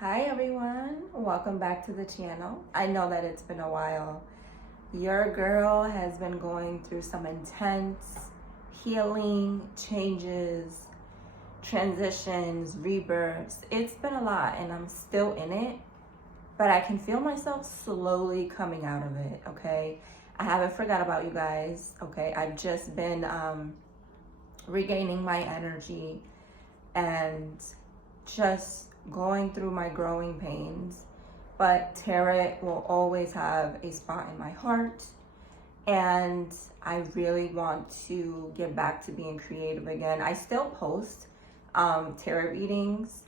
Hi everyone, welcome back to the channel. I know that it's been a while. Your girl has been going through some intense healing, changes, transitions, rebirths. It's been a lot and I'm still in it, but I can feel myself slowly coming out of it, okay? I haven't forgot about you guys, okay? I've just been regaining my energy and just going through my growing pains, but tarot will always have a spot in my heart, and I really want to get back to being creative again. I still post tarot readings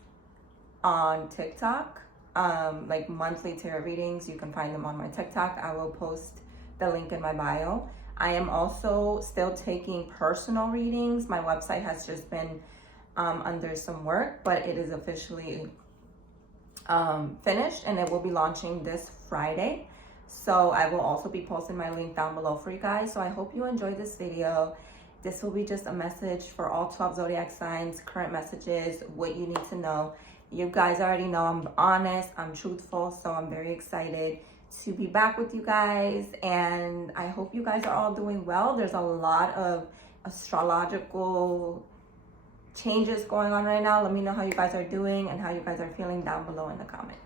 on TikTok, like monthly tarot readings. You can find them on my TikTok. I will post the link in my bio. I am also still taking personal readings. My website has just been under some work, but it is officially finished and it will be launching this Friday. So I will also be posting my link down below for you guys. So I hope you enjoyed this video. This will be just a message for all 12 zodiac signs, current messages, what you need to know. You guys already know I'm honest, I'm truthful, so I'm very excited to be back with you guys, and I hope you guys are all doing well. There's a lot of astrological changes going on right now. Let me know how you guys are doing and how you guys are feeling down below in the comments.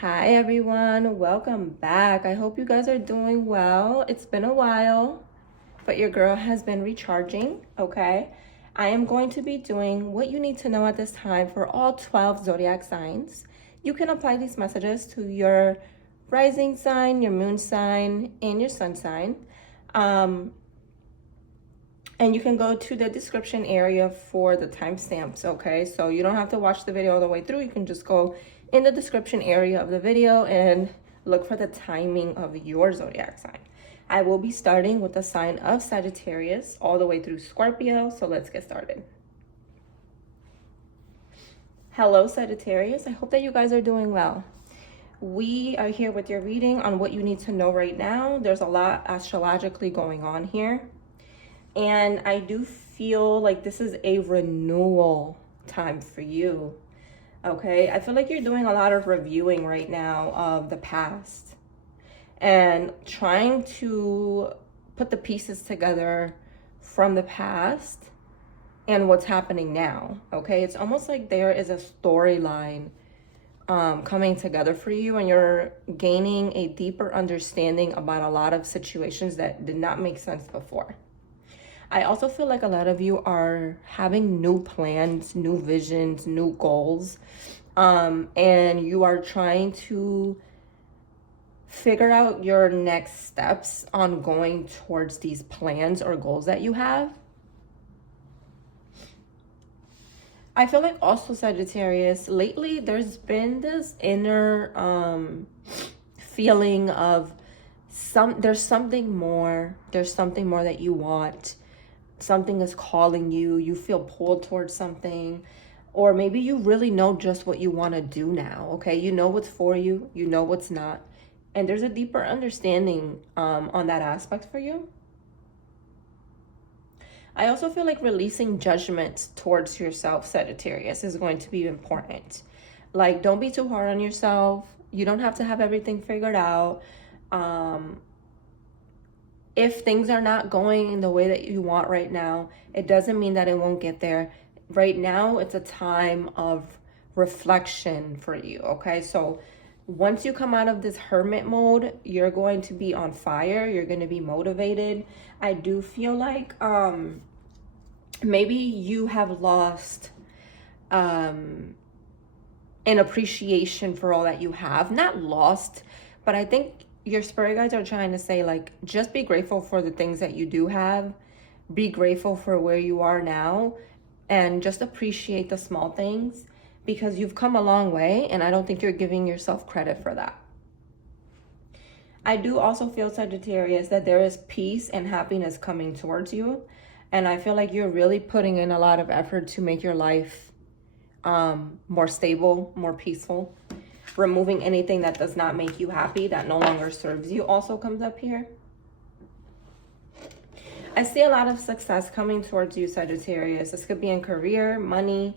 Hi everyone, welcome back. I hope you guys are doing well. It's been a while, but your girl has been recharging, okay? I am going to be doing what you need to know at this time for all 12 zodiac signs. You can apply these messages to your rising sign, your moon sign, and your sun sign. And you can go to the description area for the timestamps, okay? So you don't have to watch the video all the way through. You can just go in the description area of the video and look for the timing of your zodiac sign. I will be starting with the sign of Sagittarius all the way through Scorpio, so let's get started. Hello, Sagittarius. I hope that you guys are doing well. We are here with your reading on what you need to know right now. There's a lot astrologically going on here. And I do feel like this is a renewal time for you, okay? I feel like you're doing a lot of reviewing right now of the past and trying to put the pieces together from the past and what's happening now, okay? It's almost like there is a storyline coming together for you, and you're gaining a deeper understanding about a lot of situations that did not make sense before. I also feel like a lot of you are having new plans, new visions, new goals, and you are trying to figure out your next steps on going towards these plans or goals that you have. I feel like also, Sagittarius, lately there's been this inner feeling of there's something more that you want. Something is calling you, you feel pulled towards something, or maybe you really know just what you want to do now, okay? You know what's for you, you know what's not, and there's a deeper understanding on that aspect for you. I also feel like releasing judgment towards yourself, Sagittarius, is going to be important. Like, don't be too hard on yourself. You don't have to have everything figured out. If things are not going in the way that you want right now, it doesn't mean that it won't get there. Right now, it's a time of reflection for you, okay? So once you come out of this hermit mode, you're going to be on fire. You're going to be motivated. I do feel like maybe you have lost an appreciation for all that you have. Not lost, but I think your spirit guides are trying to say, like, just be grateful for the things that you do have. Be grateful for where you are now, and just appreciate the small things, because you've come a long way, and I don't think you're giving yourself credit for that. I do also feel, Sagittarius, that there is peace and happiness coming towards you, and I feel like you're really putting in a lot of effort to make your life more stable, more peaceful. Removing anything that does not make you happy, that no longer serves you, also comes up here. I see a lot of success coming towards you, Sagittarius. This could be in career, money,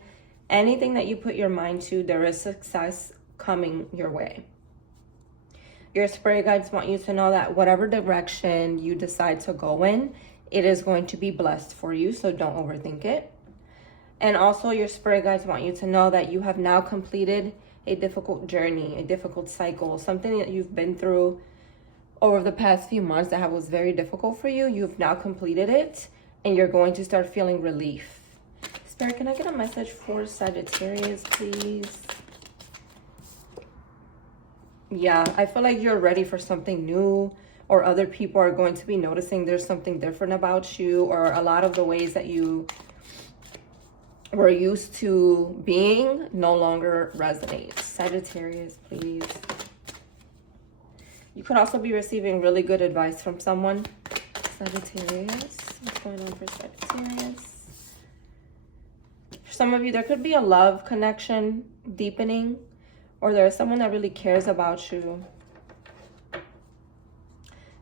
Anything that you put your mind to, there is success coming your way. Your spirit guides want you to know that whatever direction you decide to go in, it is going to be blessed for you, so don't overthink it. And also your spirit guides want you to know that you have now completed a difficult journey, a difficult cycle, something that you've been through over the past few months that was very difficult for you. You've now completed it, and you're going to start feeling relief. Spirit, can I get a message for Sagittarius, please? Yeah, I feel like you're ready for something new, or other people are going to be noticing there's something different about you, or a lot of the ways that you were used to being no longer resonates. Sagittarius, please. You could also be receiving really good advice from someone. Sagittarius, what's going on for Sagittarius? For some of you, there could be a love connection deepening, or there's someone that really cares about you.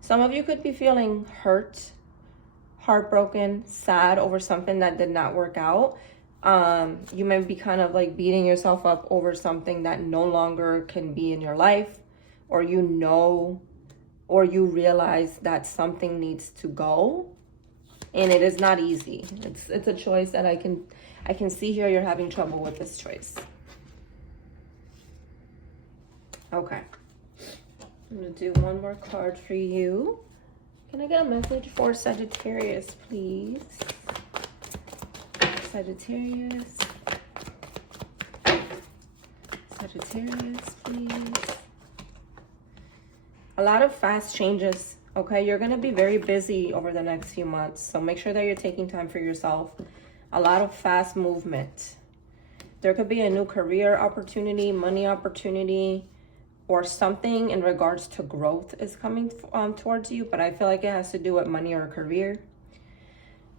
Some of you could be feeling hurt, heartbroken, sad over something that did not work out. You may be kind of like beating yourself up over something that no longer can be in your life, or you know, or you realize that something needs to go, and it is not easy. It's a choice that I can see here. You're having trouble with this choice. Okay, I'm gonna do one more card for you. Can I get a message for Sagittarius, please? Sagittarius. Sagittarius, please. A lot of fast changes, okay? You're going to be very busy over the next few months, so make sure that you're taking time for yourself. A lot of fast movement. There could be a new career opportunity, money opportunity, or something in regards to growth is coming towards you, but I feel like it has to do with money or career.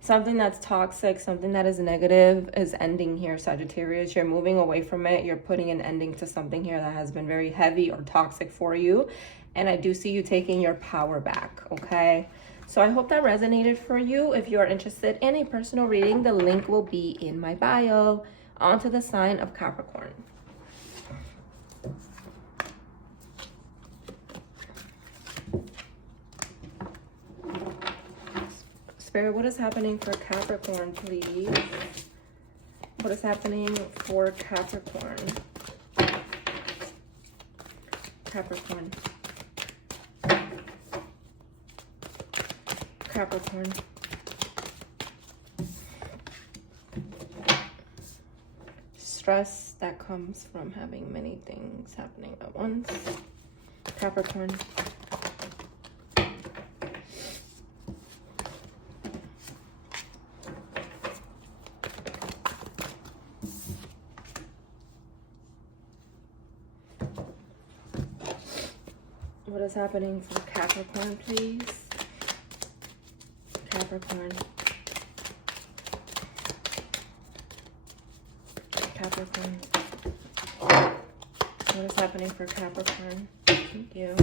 Something that's toxic, something that is negative is ending here, Sagittarius. You're moving away from it. You're putting an ending to something here that has been very heavy or toxic for you. And I do see you taking your power back, okay? So I hope that resonated for you. If you are interested in a personal reading, the link will be in my bio. On to the sign of Capricorn. Spirit, what is happening for Capricorn, please? What is happening for Capricorn? Capricorn. Capricorn. Stress that comes from having many things happening at once. Capricorn. What is happening for Capricorn, please? Capricorn. Capricorn. What is happening for Capricorn? Thank you.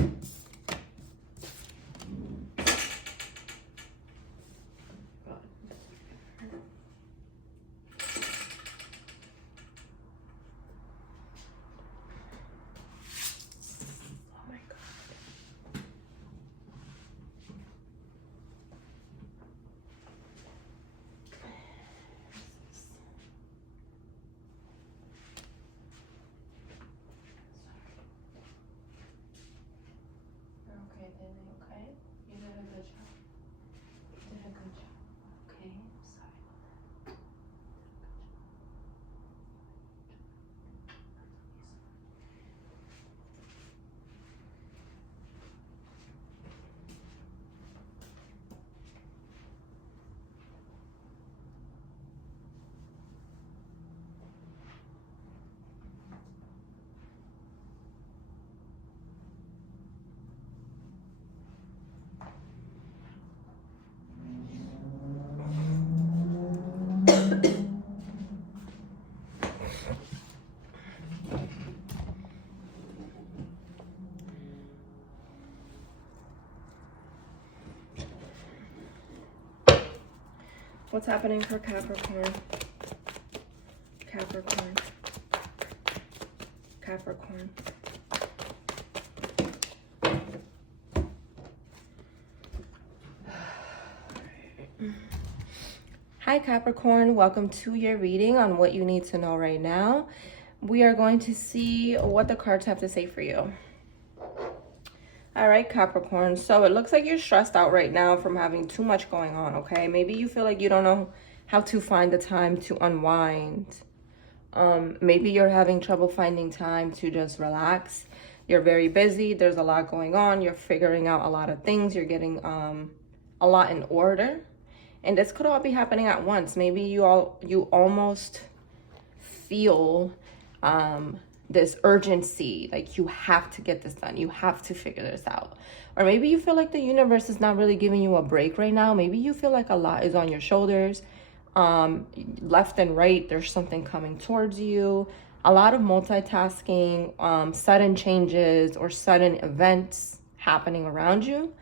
What's happening for Capricorn? Capricorn. Capricorn. Hi Capricorn, welcome to your reading on what you need to know right now. We are going to see what the cards have to say for you. All right, Capricorn. So it looks like you're stressed out right now from having too much going on, okay? Maybe you feel like you don't know how to find the time to unwind. Maybe you're having trouble finding time to just relax. You're very busy. There's a lot going on. You're figuring out a lot of things. You're getting a lot in order. And this could all be happening at once. Maybe you almost feel this urgency, like you have to get this done, you have to figure this out. Or maybe you feel like the universe is not really giving you a break right now. Maybe you feel like a lot is on your shoulders, left and right, there's something coming towards you, a lot of multitasking, sudden changes or sudden events happening around you.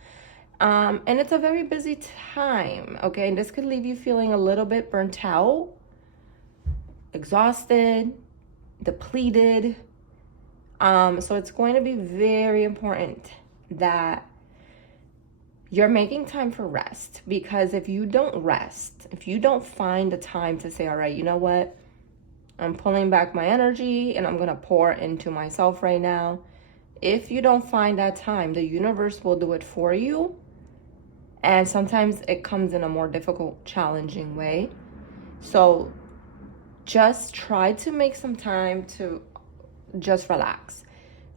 And it's a very busy time, okay? And this could leave you feeling a little bit burnt out, exhausted, depleted. So it's going to be very important that you're making time for rest, because if you don't rest, if you don't find the time to say, all right, you know what, I'm pulling back my energy and I'm going to pour into myself right now. If you don't find that time, the universe will do it for you. And sometimes it comes in a more difficult, challenging way. So just try to make some time to just relax.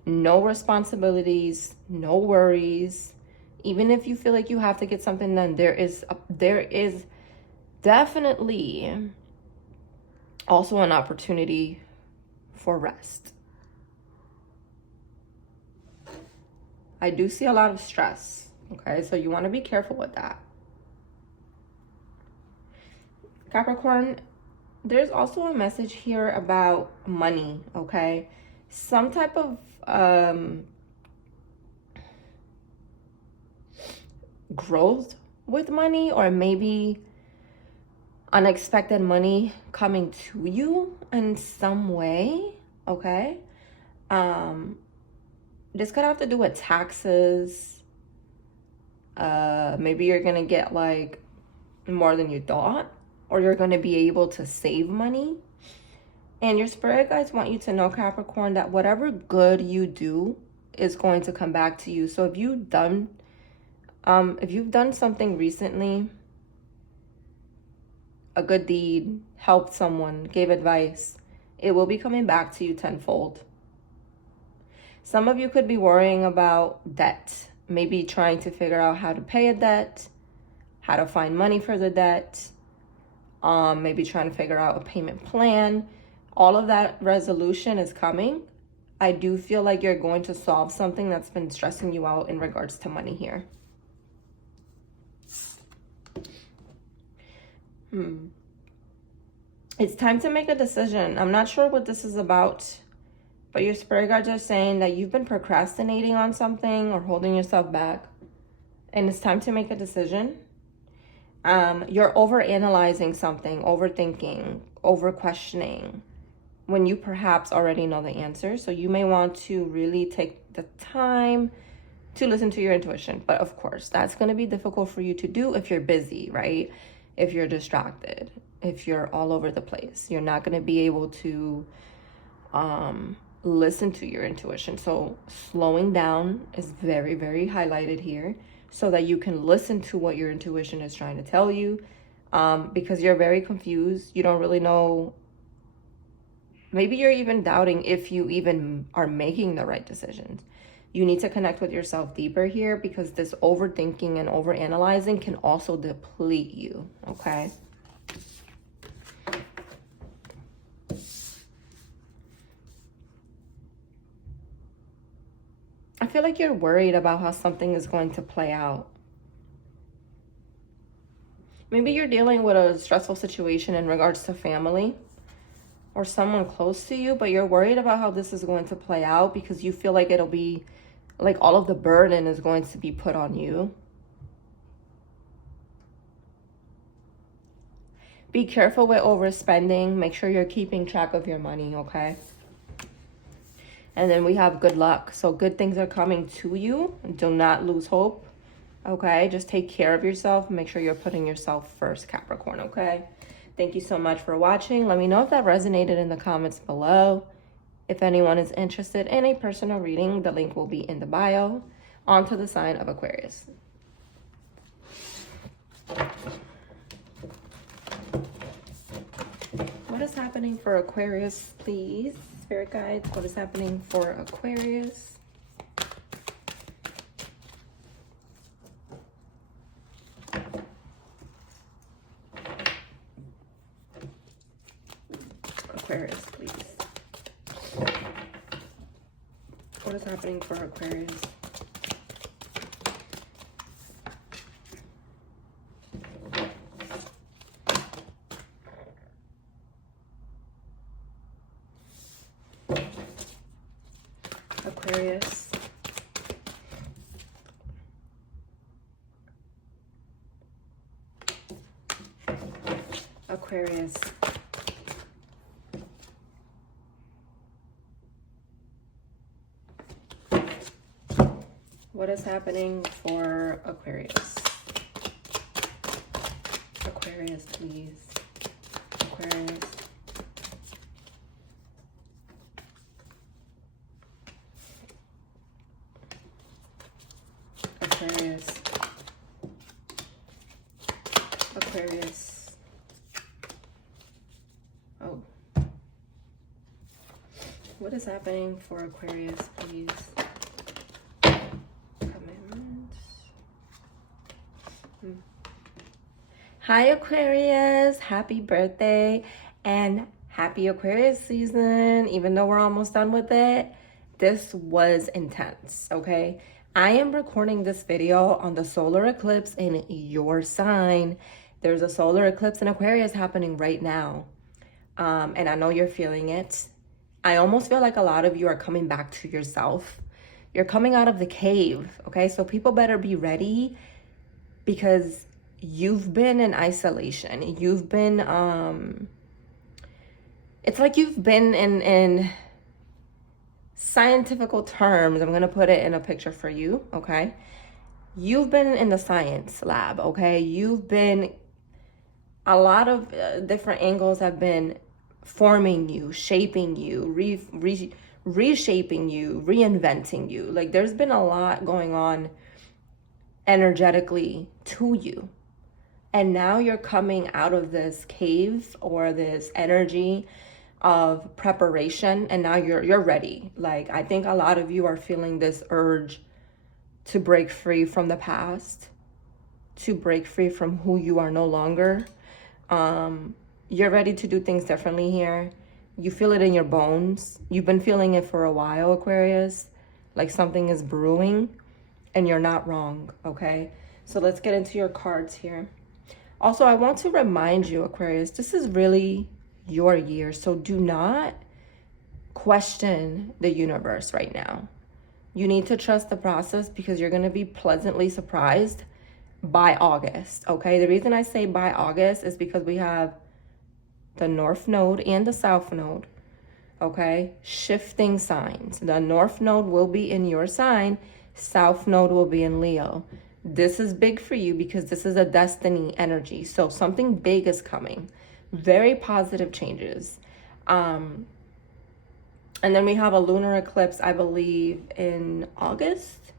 No responsibilities, no worries. Even if you feel like you have to get something done, there is definitely also an opportunity for rest. I do see a lot of stress, okay? So you want to be careful with that. Capricorn, there's also a message here about money, okay? Some type of growth with money, or maybe unexpected money coming to you in some way, okay? This could have to do with taxes. Maybe you're gonna get like more than you thought, or you're going to be able to save money. And your spirit guides want you to know, Capricorn, that whatever good you do is going to come back to you. So if you've done something recently, a good deed, helped someone, gave advice, it will be coming back to you tenfold. Some of you could be worrying about debt, maybe trying to figure out how to pay a debt, how to find money for the debt, maybe trying to figure out a payment plan. All of that resolution is coming. I do feel like you're going to solve something that's been stressing you out in regards to money here. It's time to make a decision. I'm not sure what this is about, but your spirit guides are saying that you've been procrastinating on something or holding yourself back, and it's time to make a decision. You're overanalyzing something, overthinking, over-questioning, when you perhaps already know the answer. So you may want to really take the time to listen to your intuition. But of course, that's going to be difficult for you to do if you're busy, right? If you're distracted, if you're all over the place, you're not going to be able to listen to your intuition. So slowing down is very, very highlighted here, so that you can listen to what your intuition is trying to tell you, because you're very confused. You don't really know. Maybe you're even doubting if you even are making the right decisions. You need to connect with yourself deeper here, because this overthinking and overanalyzing can also deplete you, okay? I feel like you're worried about how something is going to play out. Maybe you're dealing with a stressful situation in regards to family or someone close to you, but you're worried about how this is going to play out, because you feel like it'll be like all of the burden is going to be put on you. Be careful with overspending. Make sure you're keeping track of your money, okay? And then we have good luck. So good things are coming to you. Do not lose hope, okay? Just take care of yourself. Make sure you're putting yourself first, Capricorn, okay? Thank you so much for watching. Let me know if that resonated in the comments below. If anyone is interested in a personal reading, the link will be in the bio. On to the sign of Aquarius. What is happening for Aquarius, please? Spirit guides, what is happening for Aquarius? Aquarius, please. What is happening for Aquarius? Aquarius. Aquarius. What is happening for Aquarius? Aquarius, please. Aquarius. Aquarius. Aquarius. Oh. What is happening for Aquarius, please? Commitment. Hi, Aquarius. Happy birthday and happy Aquarius season. Even though we're almost done with it, this was intense, okay? I am recording this video on the solar eclipse in your sign. There's a solar eclipse in Aquarius happening right now. And I know you're feeling it. I almost feel like a lot of you are coming back to yourself. You're coming out of the cave, okay? So people better be ready because you've been in isolation. You've been, it's like you've been in scientifical terms, I'm gonna put it in a picture for you, okay? You've been in the science lab, okay? You've been, a lot of different angles have been forming you, shaping you, reshaping you, reinventing you. Like there's been a lot going on energetically to you. And now you're coming out of this cave or this energy of preparation, and now you're ready. Like I think a lot of you are feeling this urge to break free from the past, to break free from who you are no longer. You're ready to do things differently here. You feel it in your bones. You've been feeling it for a while, Aquarius, like something is brewing, and you're not wrong, okay? So let's get into your cards here. Also, I want to remind you, Aquarius, this is really your year. So do not question the universe right now. You need to trust the process because you're going to be pleasantly surprised by August, okay? The reason I say by August is because we have the North Node and the South Node, okay? Shifting signs. The North Node will be in your sign. South Node will be in Leo. This is big for you because this is a destiny energy. So something big is coming. Very positive changes. And then we have a lunar eclipse, I believe, in August.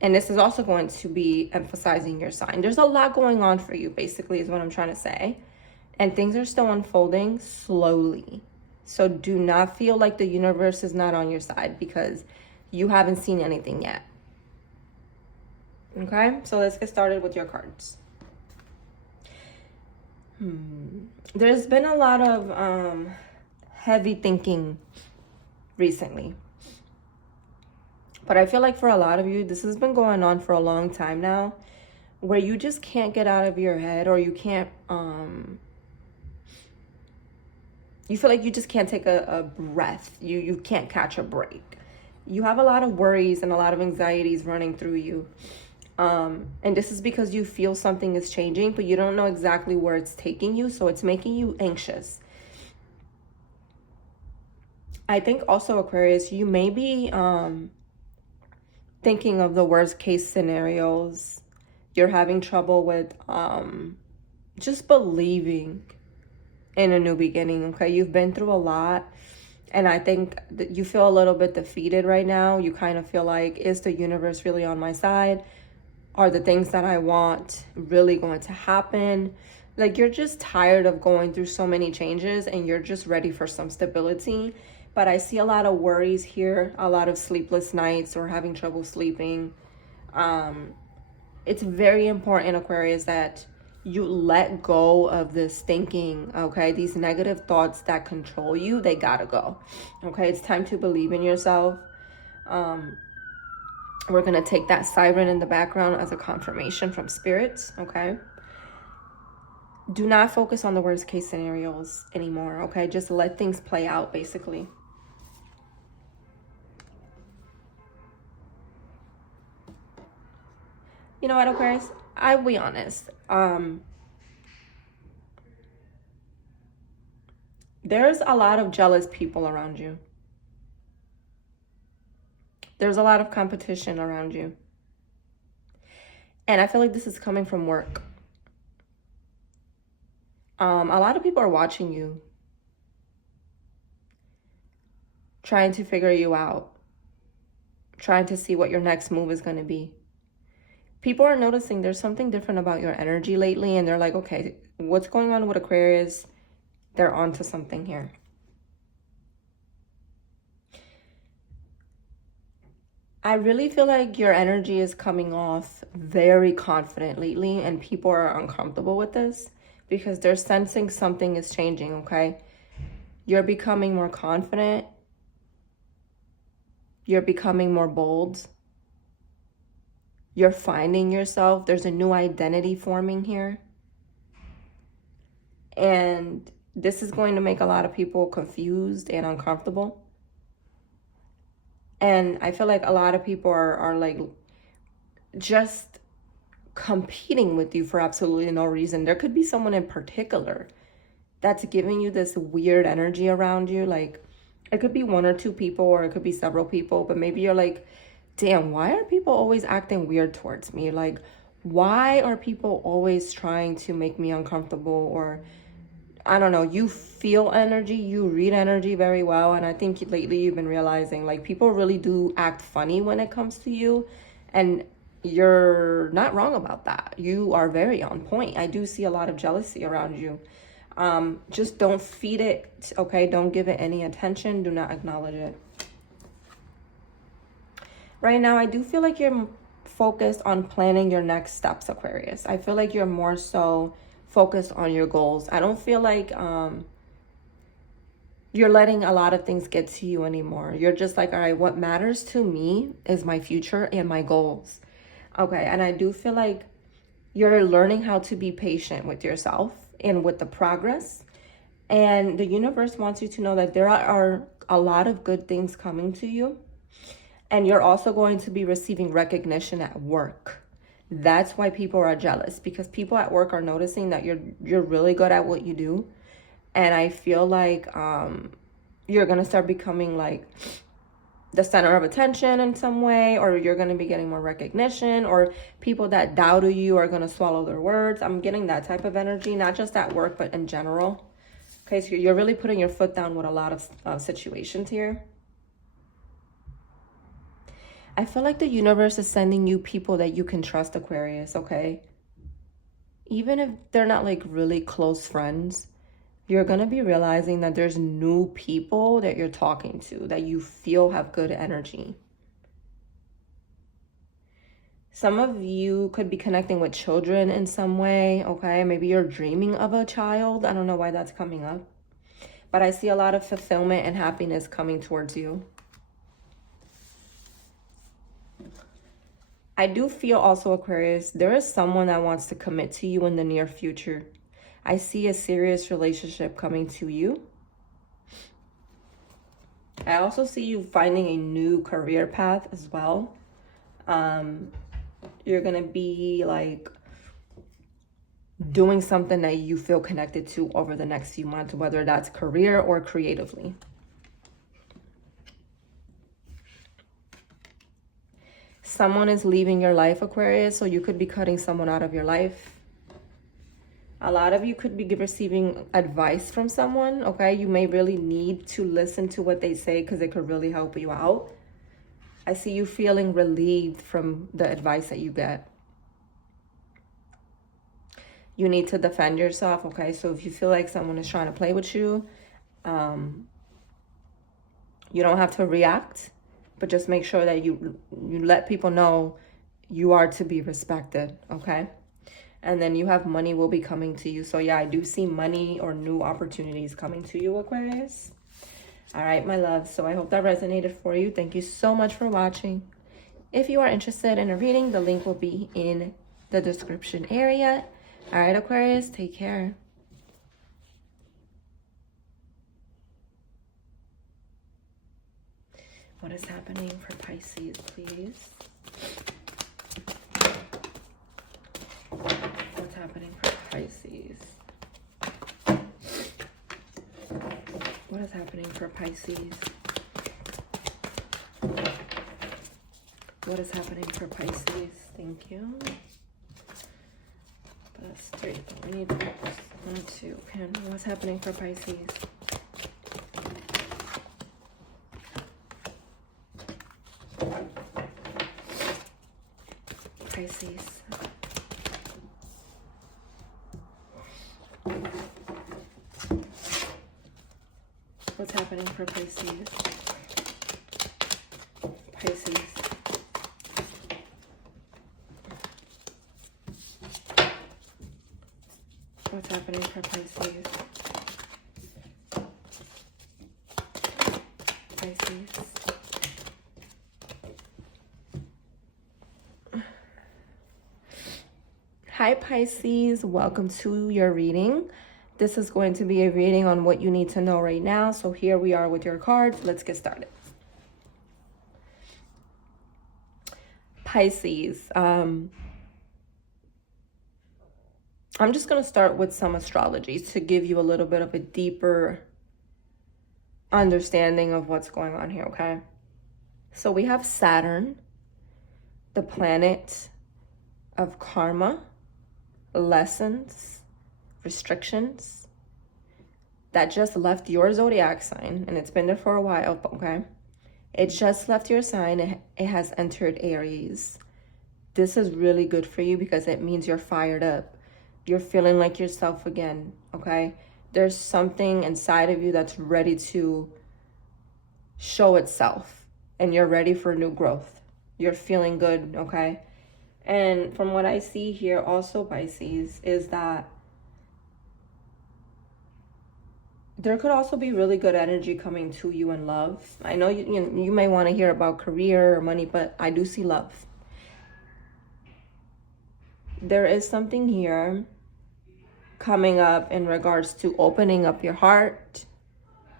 And this is also going to be emphasizing your sign. There's a lot going on for you, basically, is what I'm trying to say. And things are still unfolding slowly. So do not feel like the universe is not on your side because you haven't seen anything yet. Okay, so let's get started with your cards. There's been a lot of heavy thinking recently. But I feel like for a lot of you, this has been going on for a long time now, where you just can't get out of your head, or you can't, you feel like you just can't take a breath. You can't catch a break. You have a lot of worries and a lot of anxieties running through you. And this is because you feel something is changing, but you don't know exactly where it's taking you. So it's making you anxious. I think also, Aquarius, you may be thinking of the worst case scenarios. You're having trouble with just believing in a new beginning, okay? You've been through a lot, and I think that you feel a little bit defeated right now. You kind of feel like, is the universe really on my side? Are the things that I want really going to happen? Like, you're just tired of going through so many changes, and you're just ready for some stability. But I see a lot of worries here, a lot of sleepless nights or having trouble sleeping. It's very important, Aquarius, that you let go of this thinking, okay? These negative thoughts that control you, they gotta go, okay? It's time to believe in yourself. We're gonna take that siren in the background as a confirmation from spirits, okay? Do not focus on the worst case scenarios anymore, okay? Just let things play out, basically. You know what, Aquarius? I'll be honest. There's a lot of jealous people around you. There's a lot of competition around you. And I feel like this is coming from work. A lot of people are watching you, trying to figure you out, trying to see what your next move is going to be. People are noticing there's something different about your energy lately, and they're like, okay, what's going on with Aquarius? They're onto something here. I really feel like your energy is coming off very confident lately, and people are uncomfortable with this because they're sensing something is changing, okay? You're becoming more confident. You're becoming more bold. You're finding yourself. There's a new identity forming here. And this is going to make a lot of people confused and uncomfortable. And I feel like a lot of people are like just competing with you for absolutely no reason. There could be someone in particular that's giving you this weird energy around you. Like, it could be one or two people, or it could be several people, but maybe you're like, damn, why are people always acting weird towards me? Like, why are people always trying to make me uncomfortable? Or I don't know, you feel energy, you read energy very well. And I think lately you've been realizing, like, people really do act funny when it comes to you. And you're not wrong about that. You are very on point. I do see a lot of jealousy around you. Just don't feed it, okay? Don't give it any attention. Do not acknowledge it. Right now, I do feel like you're focused on planning your next steps, Aquarius. I feel like you're more so focused on your goals. I don't feel like you're letting a lot of things get to you anymore. You're just like, all right, what matters to me is my future and my goals. Okay, and I do feel like you're learning how to be patient with yourself and with the progress. And the universe wants you to know that there are a lot of good things coming to you. And you're also going to be receiving recognition at work. That's why people are jealous, because people at work are noticing that you're really good at what you do. And I feel like you're going to start becoming like the center of attention in some way, or you're going to be getting more recognition, or people that doubted you are going to swallow their words. I'm getting that type of energy, not just at work, but in general. Okay, so you're really putting your foot down with a lot of situations here. I feel like the universe is sending you people that you can trust, Aquarius, okay? Even if they're not like really close friends, you're going to be realizing that there's new people that you're talking to that you feel have good energy. Some of you could be connecting with children in some way, okay? Maybe you're dreaming of a child. I don't know why that's coming up. But I see a lot of fulfillment and happiness coming towards you. I do feel also, Aquarius, there is someone that wants to commit to you in the near future. I see a serious relationship coming to you. I also see you finding a new career path as well. You're going to be like doing something that you feel connected to over the next few months, whether that's career or creatively. Someone is leaving your life, Aquarius, so you could be cutting someone out of your life. A lot of you could be receiving advice from someone, okay? You may really need to listen to what they say because it could really help you out. I see you feeling relieved from the advice that you get. You need to defend yourself, okay? So if you feel like someone is trying to play with you, you don't have to react, but just make sure that you let people know you are to be respected, okay? And then you have money will be coming to you. So yeah, I do see money or new opportunities coming to you, Aquarius. All right, my love. So I hope that resonated for you. Thank you so much for watching. If you are interested in a reading, the link will be in the description area. All right, Aquarius, take care. What is happening for Pisces, please? What's happening for Pisces? What is happening for Pisces? What is happening for Pisces? Thank you. That's 3. We need 1, 2. And what's happening for Pisces? Pisces. What's happening for Pisces? Pisces. What's happening for Pisces? Pisces. Hi Pisces, welcome to your reading. This is going to be a reading on what you need to know right now. So here we are with your cards. Let's get started. Pisces. I'm just going to start with some astrology to give you a little bit of a deeper understanding of what's going on here, okay? So we have Saturn, the planet of karma, lessons, restrictions, that just left your zodiac sign, and it's been there for a while, okay? It just left your sign. It has entered Aries. This is really good for you because it means you're fired up. You're feeling like yourself again, okay? There's something inside of you that's ready to show itself, and you're ready for new growth. You're feeling good, okay? And from what I see here also, Pisces, is that there could also be really good energy coming to you in love. I know you may want to hear about career or money, but I do see love. There is something here coming up in regards to opening up your heart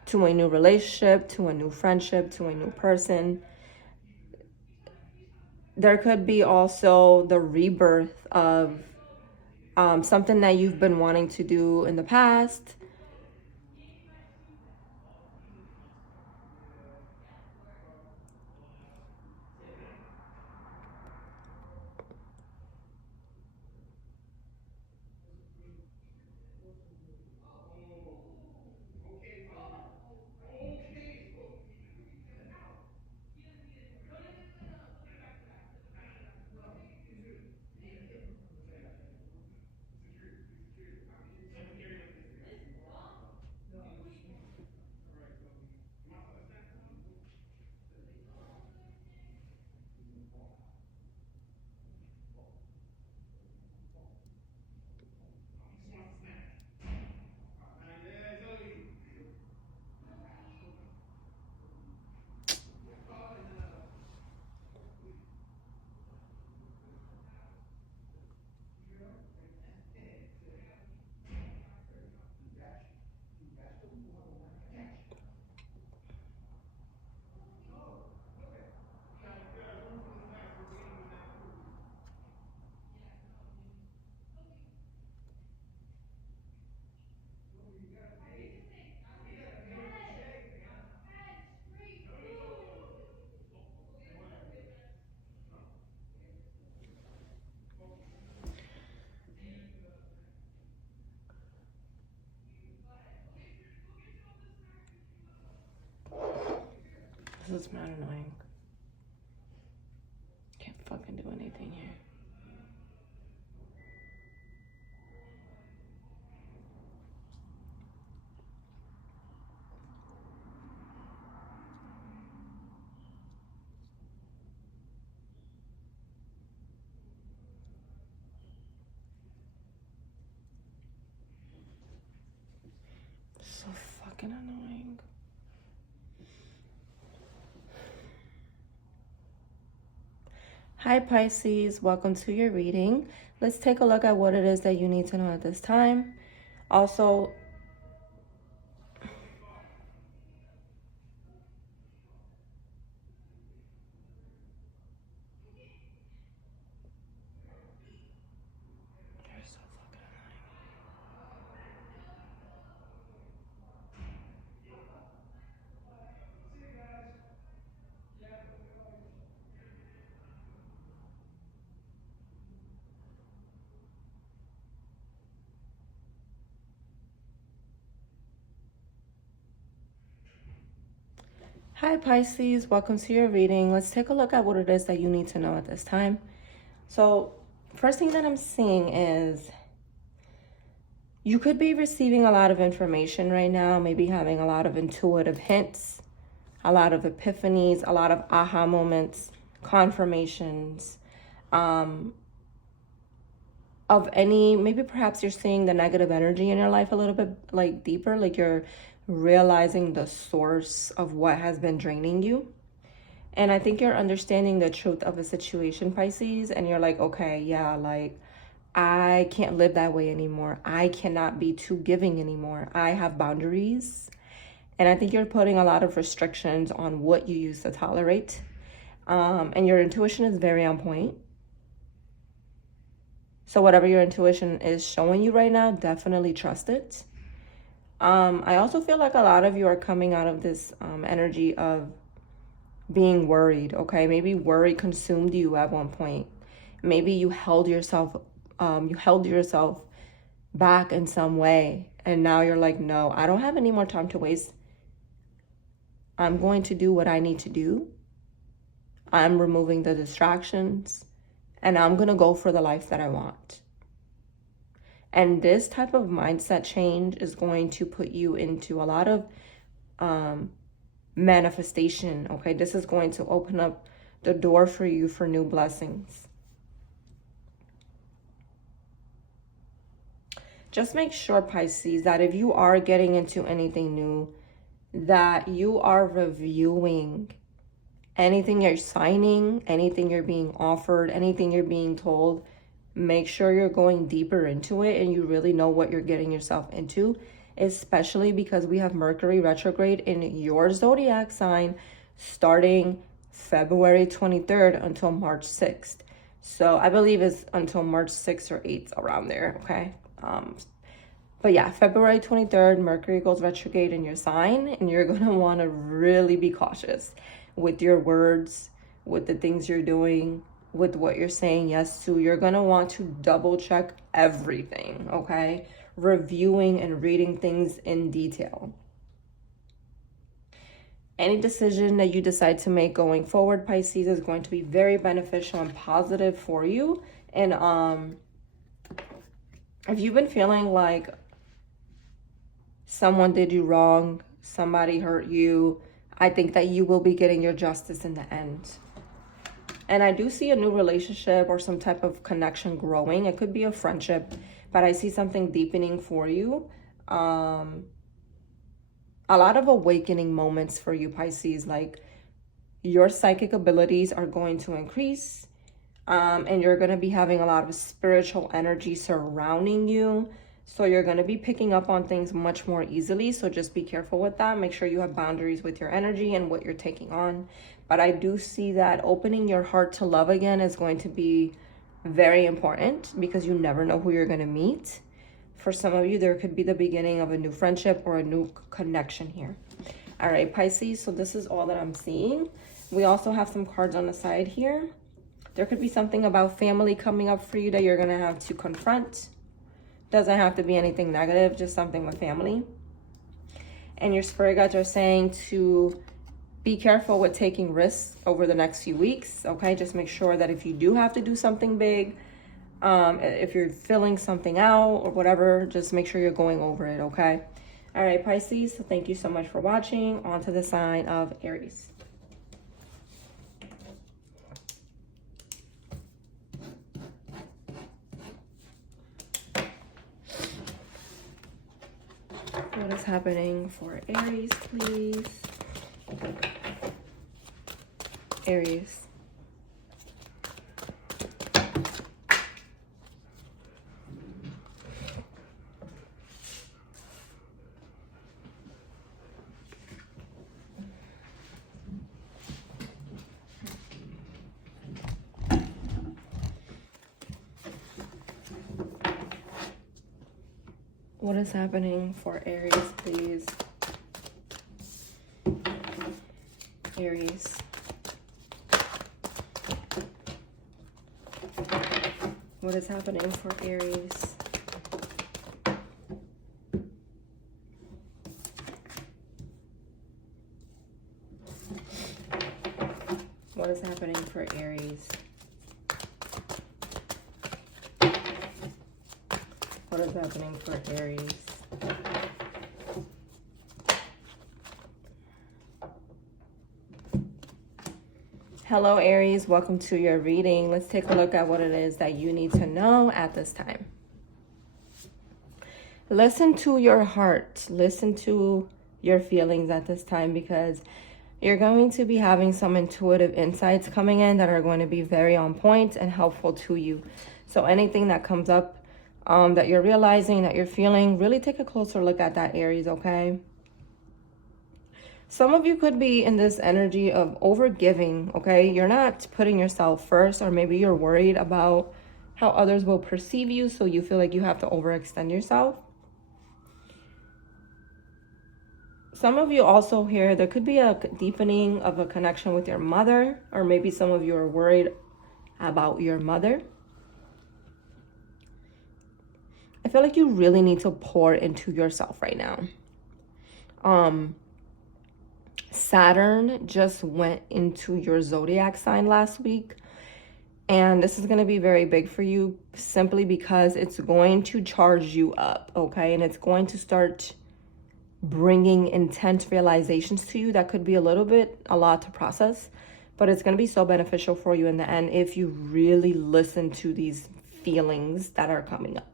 to a new relationship, to a new friendship, to a new person. There could be also the rebirth of something that you've been wanting to do in the past. is mad annoying. Can't fucking do anything here. So fucking annoying. Hi Pisces, welcome to your reading. Let's take a look at what it is that you need to know at this time. Also, you're so fucking Hi Pisces, welcome to your reading. Let's take a look at what it is that you need to know at this time. So, first thing that I'm seeing is you could be receiving a lot of information right now, maybe having a lot of intuitive hints, a lot of epiphanies, a lot of aha moments, confirmations, of any, maybe perhaps you're seeing the negative energy in your life a little bit like deeper, like you're realizing the source of what has been draining you. And I think you're understanding the truth of a situation, Pisces, and you're like, okay, yeah, like I can't live that way anymore. I cannot be too giving anymore. I have boundaries. And I think you're putting a lot of restrictions on what you used to tolerate. And your intuition is very on point. So whatever your intuition is showing you right now, definitely trust it. I also feel like a lot of you are coming out of this energy of being worried, okay? Maybe worry consumed you at one point. Maybe you held yourself back in some way. And now you're like, no, I don't have any more time to waste. I'm going to do what I need to do. I'm removing the distractions. And I'm going to go for the life that I want. And this type of mindset change is going to put you into a lot of manifestation, okay? This is going to open up the door for you for new blessings. Just make sure, Pisces, that if you are getting into anything new, that you are reviewing anything you're signing, anything you're being offered, anything you're being told. Make sure you're going deeper into it and you really know what you're getting yourself into, especially because we have Mercury retrograde in your zodiac sign starting February 23rd until March 6th. So I believe it's until March 6th or 8th, around there, okay? But yeah, February 23rd, Mercury goes retrograde in your sign, and you're going to want to really be cautious with your words, with the things you're doing, with what you're saying yes to. You're going to want to double check everything, okay? Reviewing and reading things in detail. Any decision that you decide to make going forward, Pisces, is going to be very beneficial and positive for you. And if you've been feeling like someone did you wrong, somebody hurt you, I think that you will be getting your justice in the end. And I do see a new relationship or some type of connection growing. It could be a friendship, but I see something deepening for you. A lot of awakening moments for you, Pisces. Like your psychic abilities are going to increase. And you're going to be having a lot of spiritual energy surrounding you. So you're going to be picking up on things much more easily. So just be careful with that. Make sure you have boundaries with your energy and what you're taking on. But I do see that opening your heart to love again is going to be very important because you never know who you're going to meet. For some of you, there could be the beginning of a new friendship or a new connection here. All right, Pisces. So this is all that I'm seeing. We also have some cards on the side here. There could be something about family coming up for you that you're going to have to confront. Doesn't have to be anything negative, just something with family. And your spirit guides are saying to Be careful with taking risks over the next few weeks, okay? Just make sure that if you do have to do something big, if you're filling something out or whatever, just make sure you're going over it, okay? All right, Pisces, so thank you so much for watching. On to the sign of Aries. What is happening for Aries, please? Aries. What is happening for Aries, please? Aries. What is happening for Aries? What is happening for Aries? What is happening for Aries? Hello, Aries. Welcome to your reading. Let's take a look at what it is that you need to know at this time. Listen to your heart. Listen to your feelings at this time, because you're going to be having some intuitive insights coming in that are going to be very on point and helpful to you. So anything that comes up that you're realizing, that you're feeling, really take a closer look at that, Aries, okay? Some of you could be in this energy of overgiving, okay? You're not putting yourself first, or maybe you're worried about how others will perceive you, so you feel like you have to overextend yourself. Some of you also here, there could be a deepening of a connection with your mother, or maybe some of you are worried about your mother. I feel like you really need to pour into yourself right now. Saturn just went into your zodiac sign last week. And this is going to be very big for you simply because it's going to charge you up, okay? And it's going to start bringing intense realizations to you that could be a lot to process. But it's going to be so beneficial for you in the end if you really listen to these feelings that are coming up.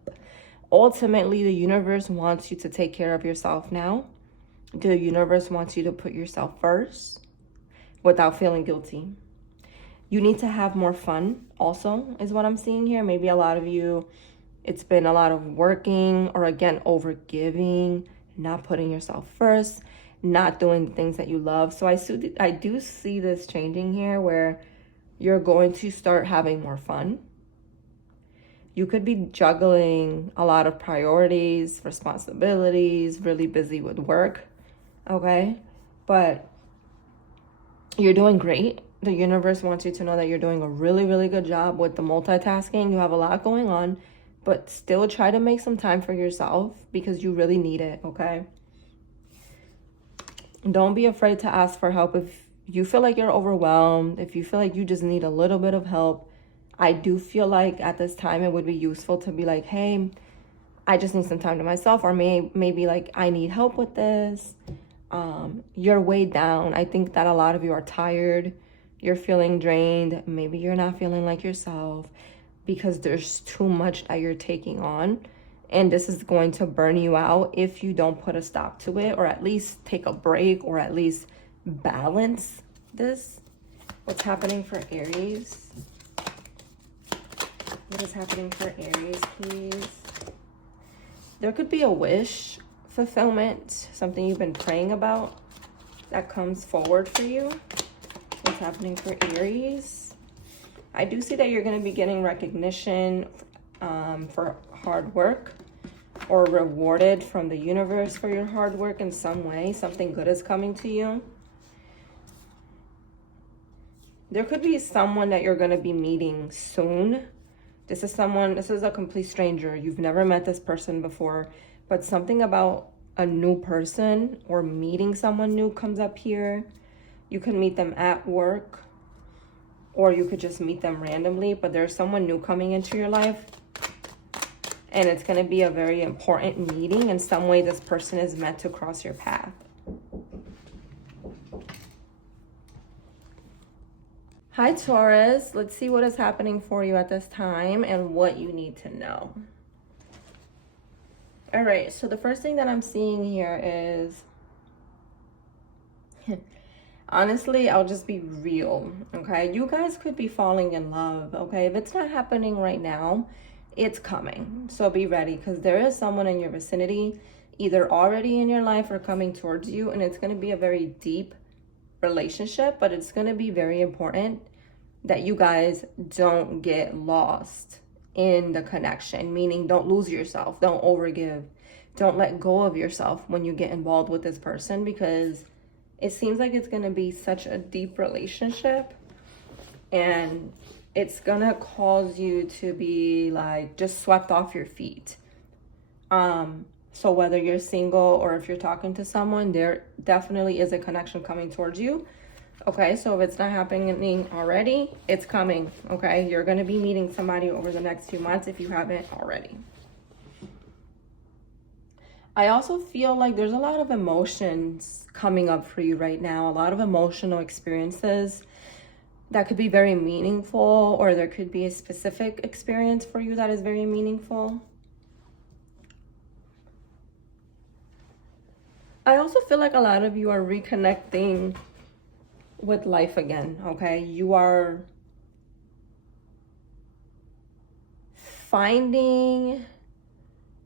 Ultimately, the universe wants you to take care of yourself now. The universe wants you to put yourself first without feeling guilty. You need to have more fun also, is what I'm seeing here. Maybe a lot of you, it's been a lot of working, or again, overgiving, not putting yourself first, not doing things that you love. So I do see this changing here, where you're going to start having more fun. You could be juggling a lot of priorities, responsibilities, really busy with work, okay? But you're doing great. The universe wants you to know that you're doing a really, really good job with the multitasking. You have a lot going on, but still try to make some time for yourself because you really need it, okay? Don't be afraid to ask for help if you feel like you're overwhelmed, if you feel like you just need a little bit of help. I do feel like at this time it would be useful to be like, hey, I just need some time to myself, or maybe like I need help with this. You're way down. I think that a lot of you are tired. You're feeling drained. Maybe you're not feeling like yourself because there's too much that you're taking on. And this is going to burn you out if you don't put a stop to it, or at least take a break, or at least balance this. What's happening for Aries? What is happening for Aries, please? There could be a wish fulfillment, something you've been praying about that comes forward for you. What's happening for Aries? I do see that you're going to be getting recognition for hard work, or rewarded from the universe for your hard work in some way. Something good is coming to you. There could be someone that you're going to be meeting soon. This is a complete stranger. You've never met this person before, but something about a new person or meeting someone new comes up here. You can meet them at work, or you could just meet them randomly, but there's someone new coming into your life. And it's going to be a very important meeting. In some way, this person is meant to cross your path. Hi, Taurus. Let's see what is happening for you at this time and what you need to know. All right, so the first thing that I'm seeing here is, honestly, I'll just be real, okay? You guys could be falling in love, okay? If it's not happening right now, it's coming. So be ready, because there is someone in your vicinity, either already in your life or coming towards you, and it's going to be a very deep relationship, but it's going to be very important that you guys don't get lost in the connection, meaning don't lose yourself, don't overgive, don't let go of yourself when you get involved with this person, because it seems like it's going to be such a deep relationship, and it's going to cause you to be like just swept off your feet. So whether you're single or if you're talking to someone, there definitely is a connection coming towards you. Okay, so if it's not happening already, it's coming. Okay, you're going to be meeting somebody over the next few months if you haven't already. I also feel like there's a lot of emotions coming up for you right now, a lot of emotional experiences that could be very meaningful, or there could be a specific experience for you that is very meaningful. I also feel like a lot of you are reconnecting with life again, okay? You are finding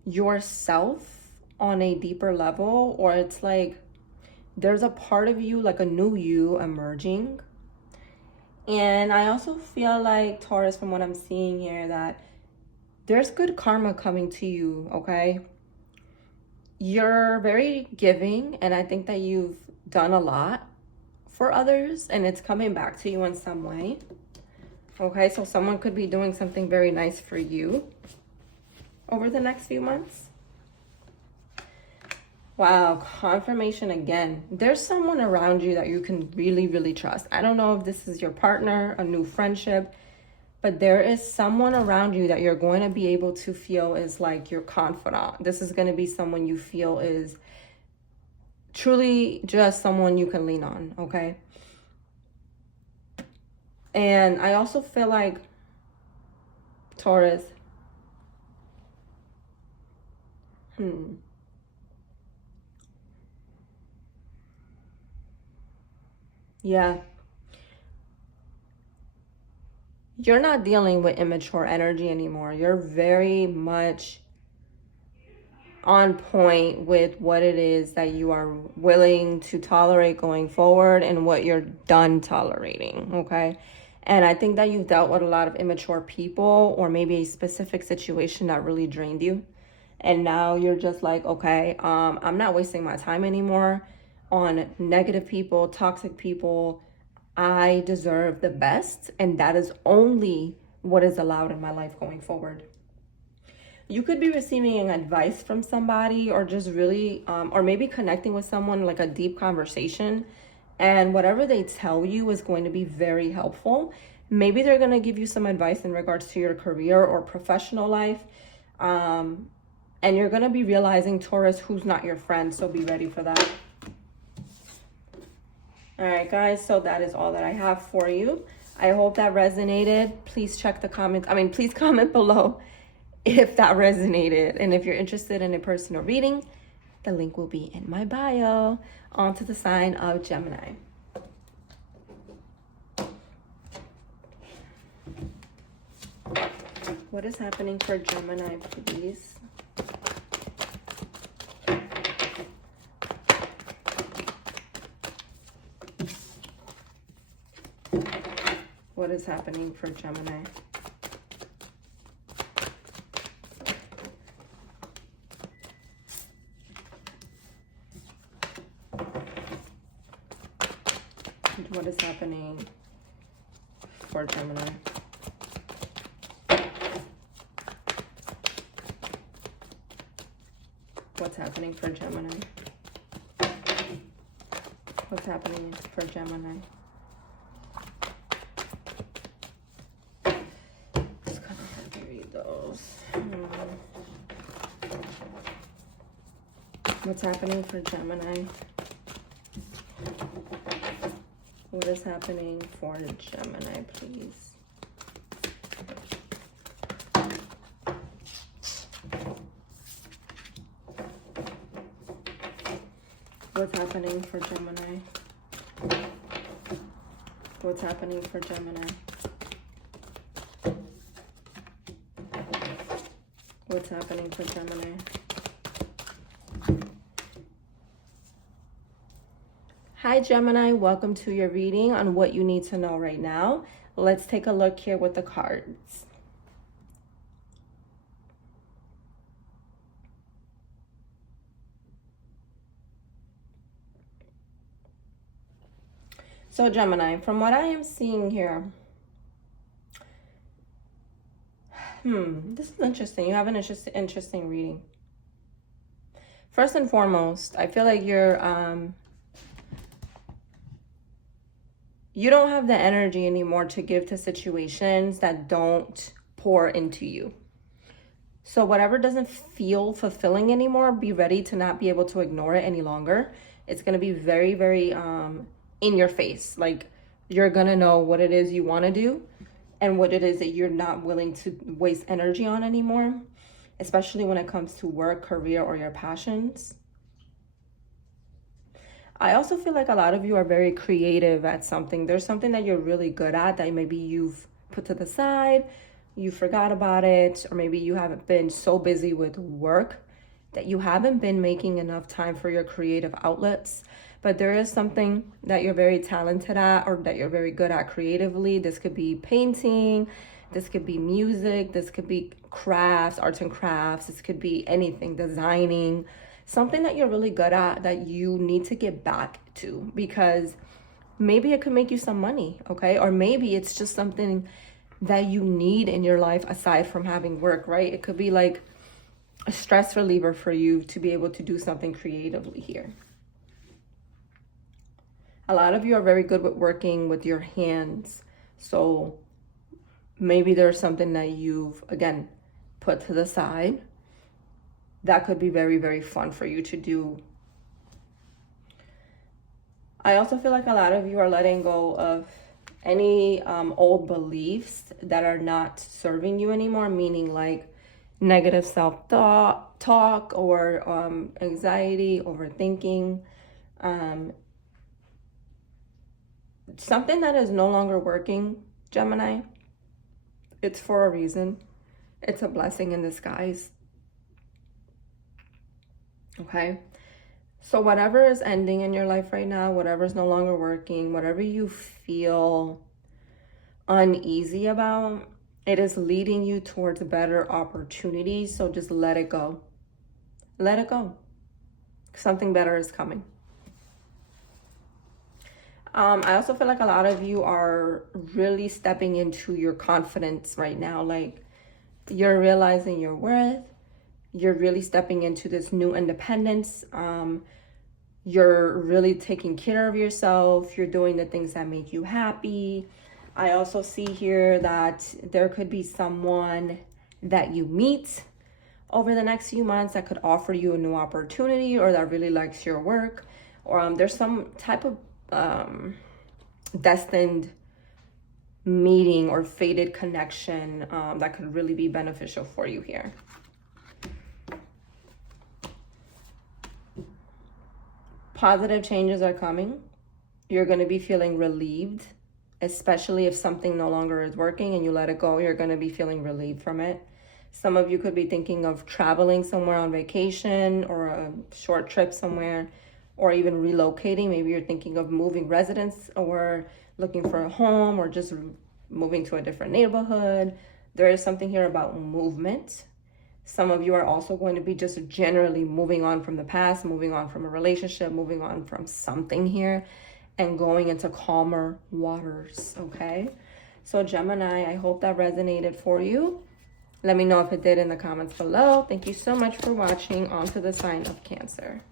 yourself on a deeper level, or it's like there's a part of you, like a new you emerging. And I also feel like, Taurus, from what I'm seeing here, that there's good karma coming to you, okay? You're very giving, and I think that you've done a lot for others, and it's coming back to you in some way. Okay, so someone could be doing something very nice for you over the next few months. Wow, confirmation again. There's someone around you that you can really, really trust. I don't know if this is your partner, a new friendship, but there is someone around you that you're going to be able to feel is like your confidant. This is going to be someone you feel is truly just someone you can lean on, okay? And I also feel like, Taurus, yeah. You're not dealing with immature energy anymore. You're very much on point with what it is that you are willing to tolerate going forward and what you're done tolerating, okay? And I think that you've dealt with a lot of immature people, or maybe a specific situation that really drained you. And now you're just like, okay, I'm not wasting my time anymore on negative people, toxic people. I deserve the best, and that is only what is allowed in my life going forward. You could be receiving advice from somebody, or just really, or maybe connecting with someone, like a deep conversation, and whatever they tell you is going to be very helpful. Maybe they're going to give you some advice in regards to your career or professional life, and you're going to be realizing, Taurus, who's not your friend, so be ready for that. All right, guys, so that is all that I have for you. I hope that resonated. Please check the comments. Please comment below if that resonated. And if you're interested in a personal reading, the link will be in my bio. On to the sign of Gemini. What is happening for Gemini, please? What is happening for Gemini? What is happening for Gemini? What's happening for Gemini? What's happening for Gemini? It's kind of hard to read those. What's happening for Gemini? What is happening for Gemini, please? What's happening for Gemini? What's happening for Gemini? What's happening for Gemini? Hi Gemini, welcome to your reading on what you need to know right now. Let's take a look here with the cards. So Gemini, from what I am seeing here, this is interesting. You have an interesting reading. First and foremost, I feel like you're, you don't have the energy anymore to give to situations that don't pour into you. So whatever doesn't feel fulfilling anymore, be ready to not be able to ignore it any longer. It's going to be very, very, in your face. Like, you're gonna know what it is you want to do and what it is that you're not willing to waste energy on anymore, especially when it comes to work, career, or your passions. I also feel like a lot of you are very creative at something. There's something that you're really good at that maybe you've put to the side, you forgot about it, or maybe you haven't been so busy with work that you haven't been making enough time for your creative outlets. But there is something that you're very talented at or that you're very good at creatively. This could be painting, this could be music, this could be crafts, arts and crafts, this could be anything, designing, something that you're really good at that you need to get back to, because maybe it could make you some money, okay? Or maybe it's just something that you need in your life aside from having work, right? It could be like a stress reliever for you to be able to do something creatively here. A lot of you are very good with working with your hands. So maybe there's something that you've, again, put to the side that could be very, very fun for you to do. I also feel like a lot of you are letting go of any old beliefs that are not serving you anymore, meaning like negative self-talk or anxiety, overthinking. Something that is no longer working, Gemini, it's for a reason. It's a blessing in disguise. Okay? So whatever is ending in your life right now, whatever is no longer working, whatever you feel uneasy about, it is leading you towards better opportunities. So just let it go. Let it go. Something better is coming. I also feel like a lot of you are really stepping into your confidence right now. Like, you're realizing your worth. You're really stepping into this new independence. You're really taking care of yourself. You're doing the things that make you happy. I also see here that there could be someone that you meet over the next few months that could offer you a new opportunity or that really likes your work. Or there's some type of destined meeting or fated connection that could really be beneficial for you here. Positive changes are coming. You're going to be feeling relieved, especially if something no longer is working and you let it go. You're going to be feeling relieved from it. Some of you could be thinking of traveling somewhere on vacation or a short trip somewhere, or even relocating. Maybe you're thinking of moving residence or looking for a home or just moving to a different neighborhood. There is something here about movement. Some of you are also going to be just generally moving on from the past, moving on from a relationship, moving on from something here and going into calmer waters, okay? So Gemini, I hope that resonated for you. Let me know if it did in the comments below. Thank you so much for watching. On to the sign of Cancer.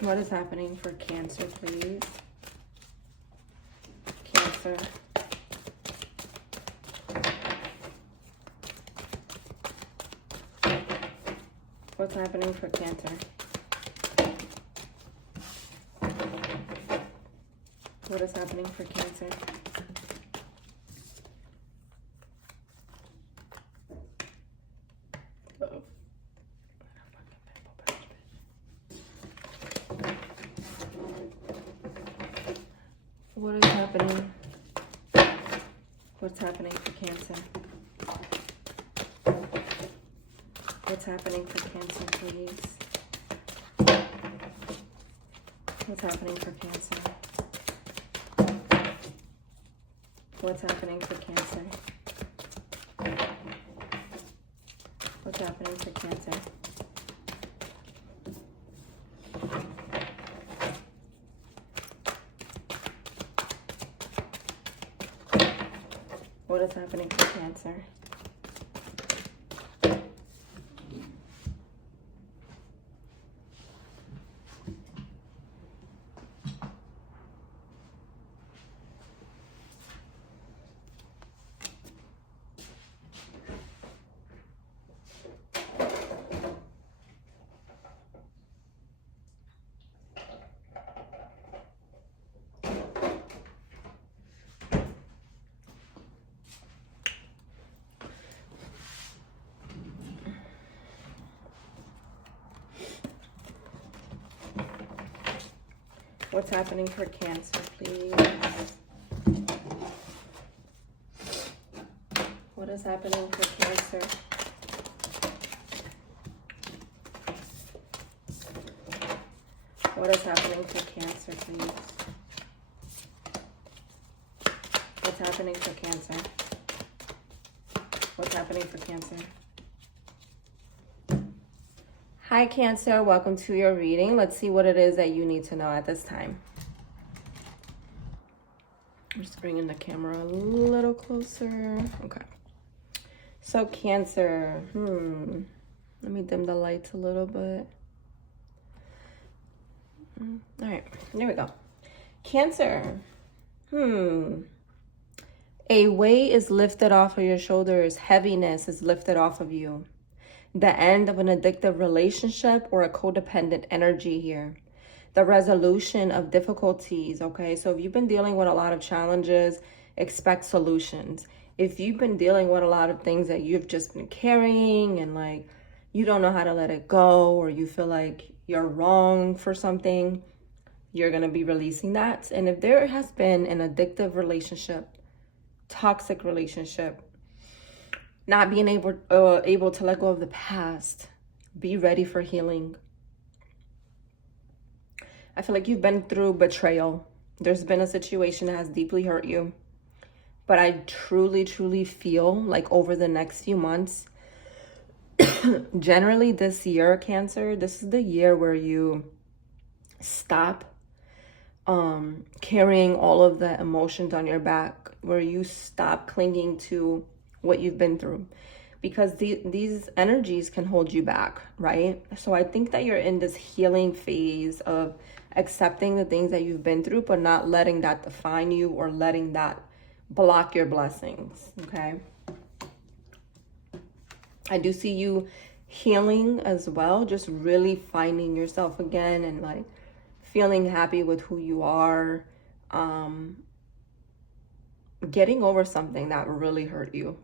What is happening for Cancer, please? Cancer. What's happening for Cancer? What is happening for Cancer? Uh-oh. What is happening? What's happening for Cancer? What's happening for Cancer, please? What's happening for Cancer? What's happening for Cancer? What's happening for Cancer? What is happening for Cancer? What's happening for Cancer, please? What is happening for Cancer? What is happening for Cancer, please? What's happening for Cancer? What's happening for Cancer? Hi, Cancer. Welcome to your reading. Let's see what it is that you need to know at this time. I'm just bringing the camera a little closer. Okay. So, Cancer. Let me dim the lights a little bit. All right. There we go. Cancer. A weight is lifted off of your shoulders. Heaviness is lifted off of you. The end of an addictive relationship or a codependent energy here. The resolution of difficulties, okay? So if you've been dealing with a lot of challenges, expect solutions. If you've been dealing with a lot of things that you've just been carrying and like you don't know how to let it go, or you feel like you're wrong for something, you're going to be releasing that. And if there has been an addictive relationship, toxic relationship, not being able to let go of the past, be ready for healing. I feel like you've been through betrayal. There's been a situation that has deeply hurt you. But I truly, truly feel like over the next few months, generally this year, Cancer, this is the year where you stop carrying all of the emotions on your back, where you stop clinging to what you've been through, because these energies can hold you back, right? So I think that you're in this healing phase of accepting the things that you've been through, but not letting that define you or letting that block your blessings, okay? I do see you healing as well, just really finding yourself again and like feeling happy with who you are, getting over something that really hurt you.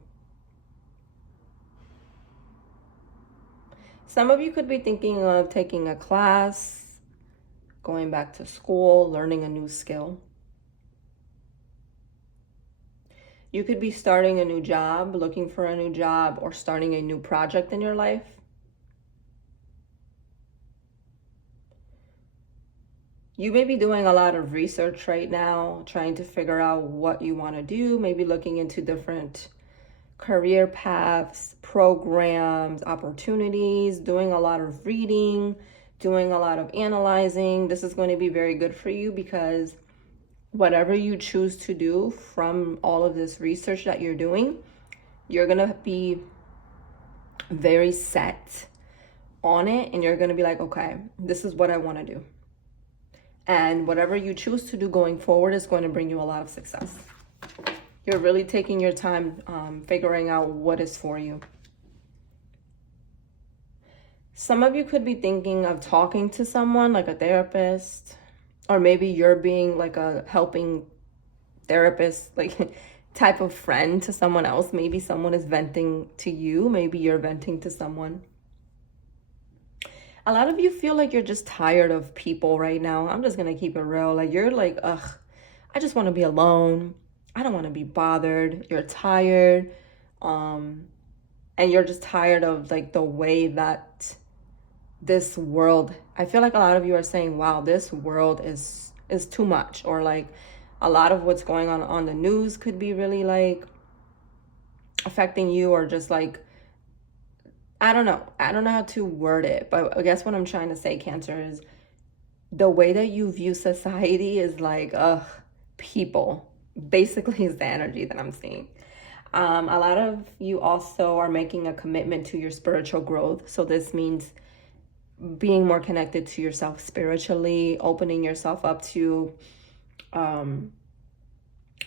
Some of you could be thinking of taking a class, going back to school, learning a new skill. You could be starting a new job, looking for a new job, or starting a new project in your life. You may be doing a lot of research right now, trying to figure out what you want to do, maybe looking into different career paths, programs, opportunities, doing a lot of reading, doing a lot of analyzing. This is going to be very good for you, because whatever you choose to do from all of this research that you're doing, you're going to be very set on it, and you're going to be like, okay, this is what I want to do. And whatever you choose to do going forward is going to bring you a lot of success. You're really taking your time figuring out what is for you. Some of you could be thinking of talking to someone, like a therapist, or maybe you're being like a helping therapist, like type of friend to someone else. Maybe someone is venting to you. Maybe you're venting to someone. A lot of you feel like you're just tired of people right now. I'm just going to keep it real. Like you're like, ugh, I just want to be alone. I don't want to be bothered. You're tired. And you're just tired of like the way that this world, I feel like a lot of you are saying, wow, this world is too much. Or like a lot of what's going on the news could be really like affecting you, or just like, I don't know how to word it, but I guess what I'm trying to say, Cancer, is the way that you view society is like, people basically is the energy that I'm seeing. A lot of you also are making a commitment to your spiritual growth. So this means being more connected to yourself spiritually, opening yourself up to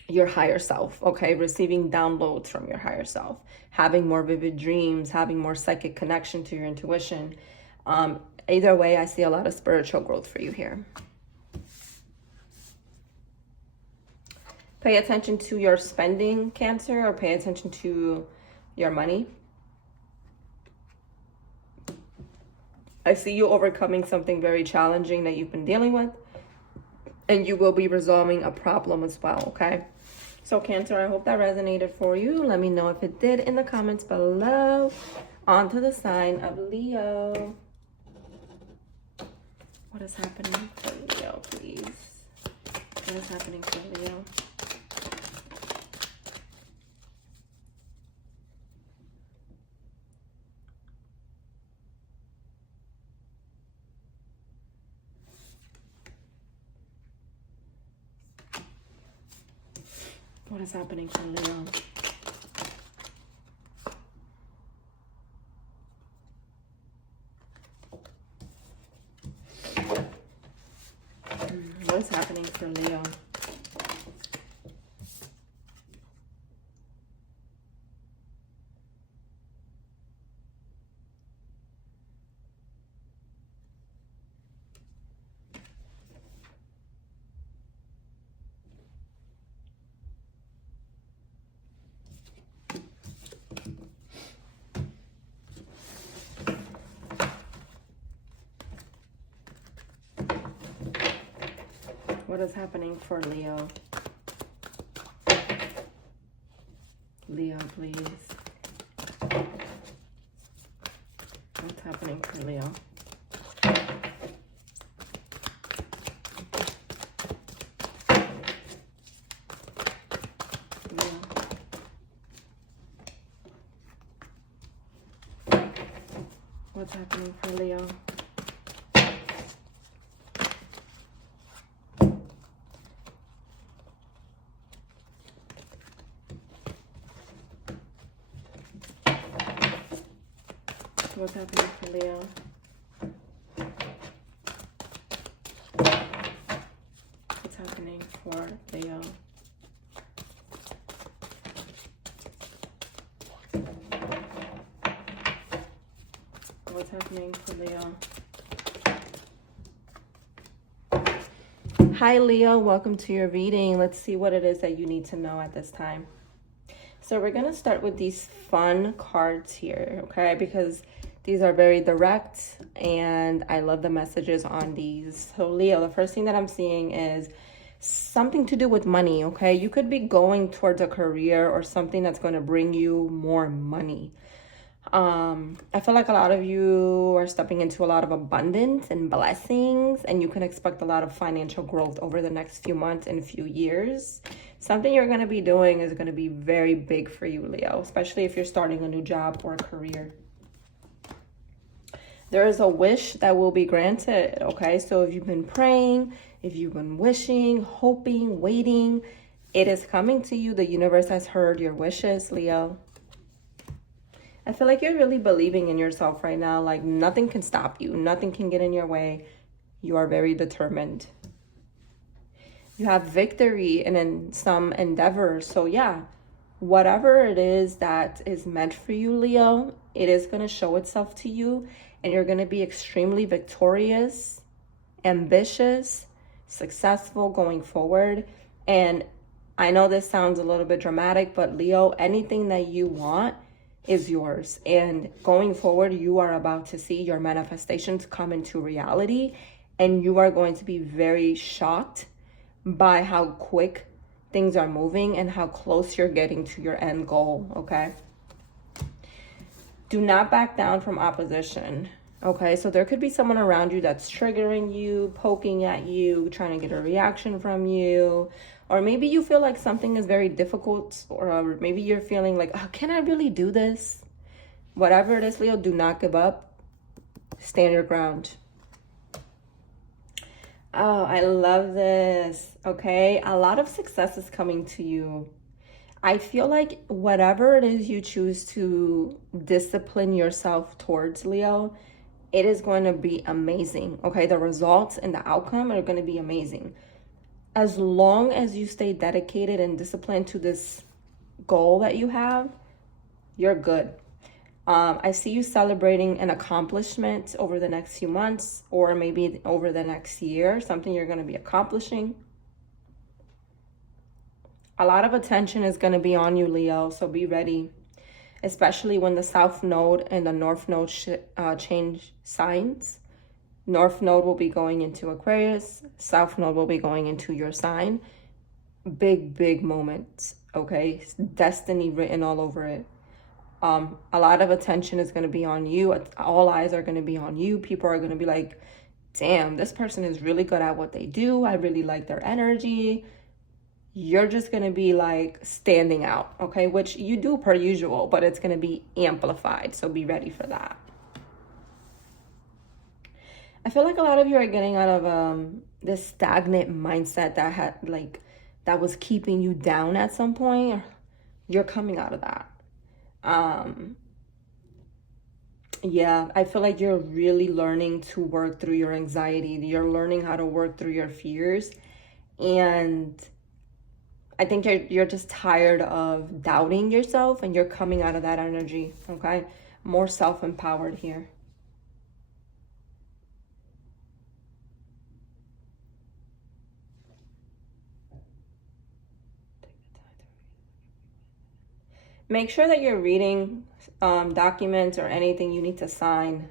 your higher self, okay? Receiving downloads from your higher self, having more vivid dreams, having more psychic connection to your intuition. Either way, I see a lot of spiritual growth for you here. Pay attention to your spending, Cancer, or pay attention to your money. I see you overcoming something very challenging that you've been dealing with, and you will be resolving a problem as well, okay? So Cancer, I hope that resonated for you. Let me know if it did in the comments below. On to the sign of Leo. What is happening for Leo, please? What is happening for Leo? What is happening for Leo? What is happening for Leo? What is happening for Leo? Leo, please. What's happening for Leo? Leo. What's happening for Leo? What's happening for Leo? What's happening for Leo? What's happening for Leo? Hi Leo, welcome to your reading. Let's see what it is that you need to know at this time. So we're going to start with these fun cards here, okay? Because these are very direct and I love the messages on these. So Leo, the first thing that I'm seeing is something to do with money, okay? You could be going towards a career or something that's going to bring you more money. I feel like a lot of you are stepping into a lot of abundance and blessings, and you can expect a lot of financial growth over the next few months and few years. Something you're going to be doing is going to be very big for you, Leo, especially if you're starting a new job or a career. There is a wish that will be granted, okay? So if you've been praying, if you've been wishing, hoping, waiting, it is coming to you. The universe has heard your wishes, Leo. I feel like you're really believing in yourself right now. Like nothing can stop you. Nothing can get in your way. You are very determined. You have victory in some endeavors. So yeah, whatever it is that is meant for you, Leo, it is going to show itself to you, and you're going to be extremely victorious, ambitious, successful going forward. And I know this sounds a little bit dramatic, but Leo, anything that you want is yours. And going forward, you are about to see your manifestations come into reality, and you are going to be very shocked by how quick things are moving and how close you're getting to your end goal, okay? Do not back down from opposition, okay? So there could be someone around you that's triggering you, poking at you, trying to get a reaction from you, or maybe you feel like something is very difficult, or maybe you're feeling like, oh, can I really do this? Whatever it is, Leo, do not give up. Stand your ground. Oh, I love this. Okay, a lot of success is coming to you. I feel like whatever it is you choose to discipline yourself towards, Leo, it is going to be amazing. Okay, the results and the outcome are going to be amazing. As long as you stay dedicated and disciplined to this goal that you have, you're good. I see you celebrating an accomplishment over the next few months, or maybe over the next year, something you're going to be accomplishing. A lot of attention is going to be on you, Leo, so be ready, especially when the South Node and the North Node change signs. North Node will be going into Aquarius. South Node will be going into your sign. Big moments, okay? Destiny written all over it. A lot of attention is going to be on you. All eyes are going to be on you. People are going to be like, damn, this person is really good at what they do. I really like their energy. You're just going to be like standing out, okay? Which you do per usual, but it's going to be amplified. So be ready for that. I feel like a lot of you are getting out of this stagnant mindset that was keeping you down at some point. You're coming out of that. Yeah, I feel like you're really learning to work through your anxiety. You're learning how to work through your fears. And I think you're just tired of doubting yourself, and you're coming out of that energy, okay? More self-empowered here. Make sure that you're reading documents or anything you need to sign.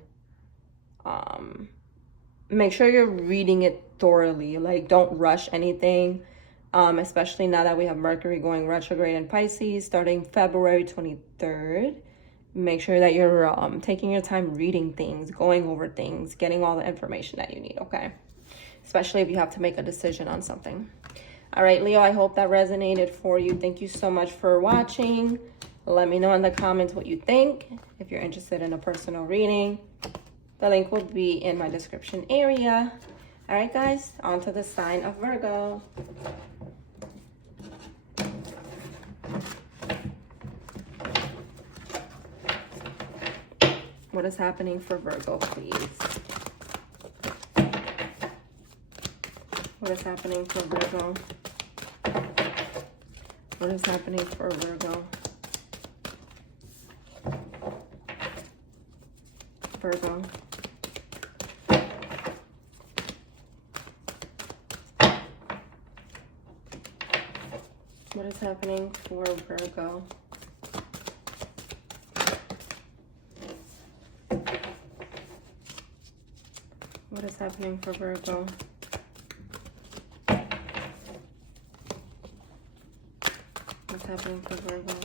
Make sure you're reading it thoroughly. Like, don't rush anything, especially now that we have Mercury going retrograde in Pisces starting February 23rd. Make sure that you're taking your time reading things, going over things, getting all the information that you need, okay? Especially if you have to make a decision on something. All right, Leo, I hope that resonated for you. Thank you so much for watching. Let me know in the comments what you think. If you're interested in a personal reading, the link will be in my description area. All right, guys, on to the sign of Virgo. What is happening for Virgo, please? What is happening for Virgo? What is happening for Virgo? Virgo. What is happening for Virgo? What is happening for Virgo? What's happening for Virgo?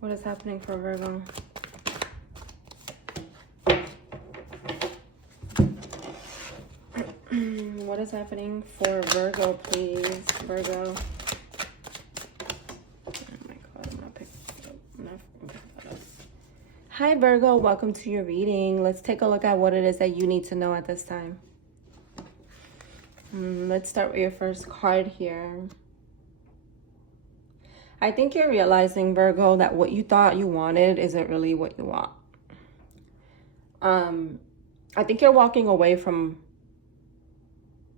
What is happening for Virgo? What is happening for Virgo, please? Virgo. Oh my God, I'm not picking that up. Hi, Virgo. Welcome to your reading. Let's take a look at what it is that you need to know at this time. Let's start with your first card here. I think you're realizing, Virgo, that what you thought you wanted isn't really what you want. I think you're walking away from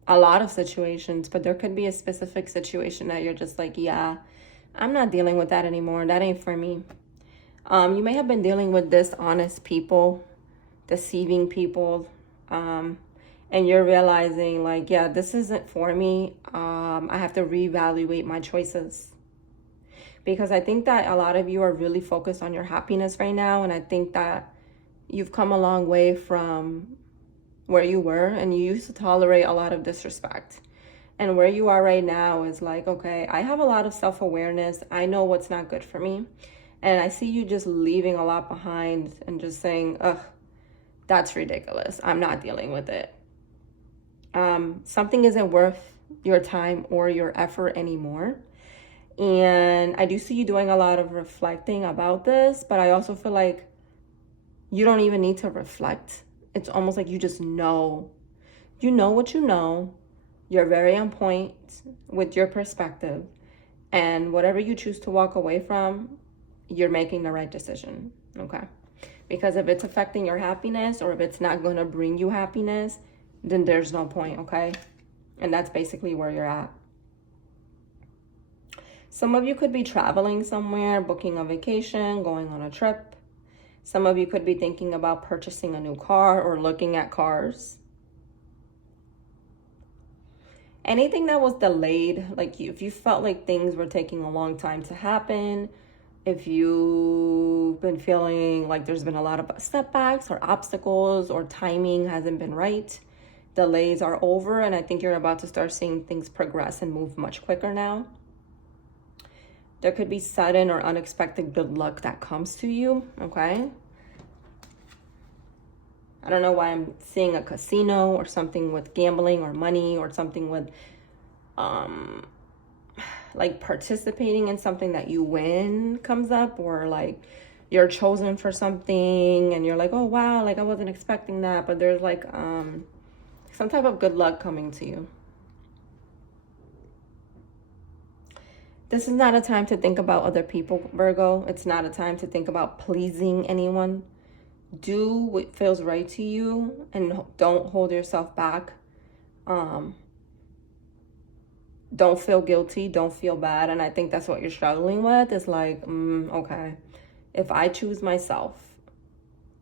a lot of situations, but there could be a specific situation that you're just like, yeah, I'm not dealing with that anymore. That ain't for me. You may have been dealing with dishonest people, deceiving people, and you're realizing like, yeah, this isn't for me. I have to reevaluate my choices. Because I think that a lot of you are really focused on your happiness right now, and I think that you've come a long way from where you were, and you used to tolerate a lot of disrespect. And where you are right now is like, okay, I have a lot of self-awareness. I know what's not good for me. And I see you just leaving a lot behind and just saying, ugh, that's ridiculous. I'm not dealing with it. Something isn't worth your time or your effort anymore. And I do see you doing a lot of reflecting about this, but I also feel like you don't even need to reflect. It's almost like you just know. You know what you know. You're very on point with your perspective. And whatever you choose to walk away from, you're making the right decision, okay? Because if it's affecting your happiness or if it's not going to bring you happiness, then there's no point, okay? And that's basically where you're at. Some of you could be traveling somewhere, booking a vacation, going on a trip. Some of you could be thinking about purchasing a new car or looking at cars. Anything that was delayed, like if you felt like things were taking a long time to happen, if you've been feeling like there's been a lot of setbacks or obstacles or timing hasn't been right, delays are over, and I think you're about to start seeing things progress and move much quicker now. There could be sudden or unexpected good luck that comes to you, okay? I don't know why I'm seeing a casino or something with gambling or money or something with like participating in something that you win comes up, or like you're chosen for something and you're like, oh wow, like I wasn't expecting that, but there's like some type of good luck coming to you. This is not a time to think about other people, Virgo. It's not a time to think about pleasing anyone. Do what feels right to you and don't hold yourself back. Don't feel guilty. Don't feel bad. And I think that's what you're struggling with. Is like, okay, if I choose myself,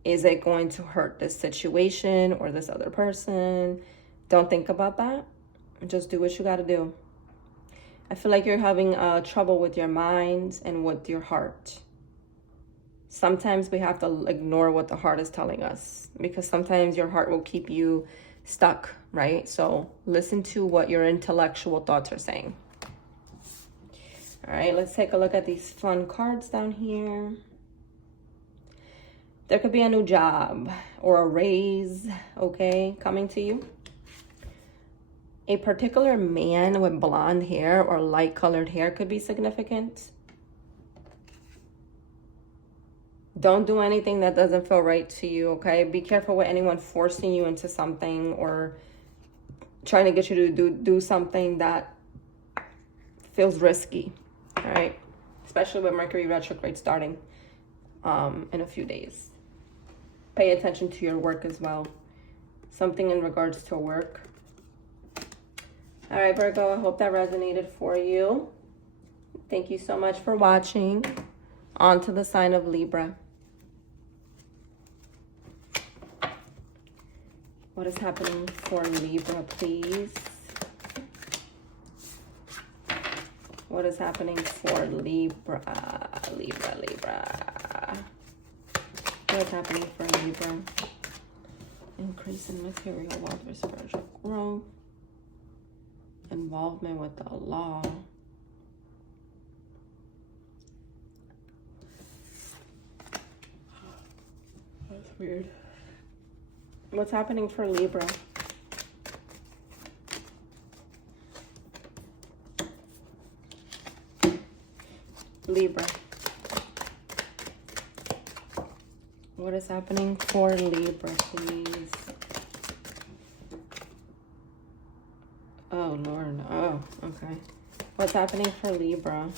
is it going to hurt this situation or this other person? Don't think about that. Just do what you got to do. I feel like you're having trouble with your mind and with your heart. Sometimes we have to ignore what the heart is telling us, because sometimes your heart will keep you stuck, right? So listen to what your intellectual thoughts are saying. All right, let's take a look at these fun cards down here. There could be a new job or a raise, okay, coming to you. A particular man with blonde hair or light colored hair could be significant. Don't do anything that doesn't feel right to you, okay? Be careful with anyone forcing you into something or trying to get you to do something that feels risky, all right? Especially with Mercury retrograde starting in a few days. Pay attention to your work as well. Something in regards to work. All right, Virgo, I hope that resonated for you. Thank you so much for watching. On to the sign of Libra. What is happening for Libra, please? What is happening for Libra? Libra. What is happening for Libra? Increase in material wealth or spiritual growth. Involvement with the law. That's weird. What's happening for Libra? Libra. What is happening for Libra, please? Oh, Lord. Oh, okay. What's happening for Libra?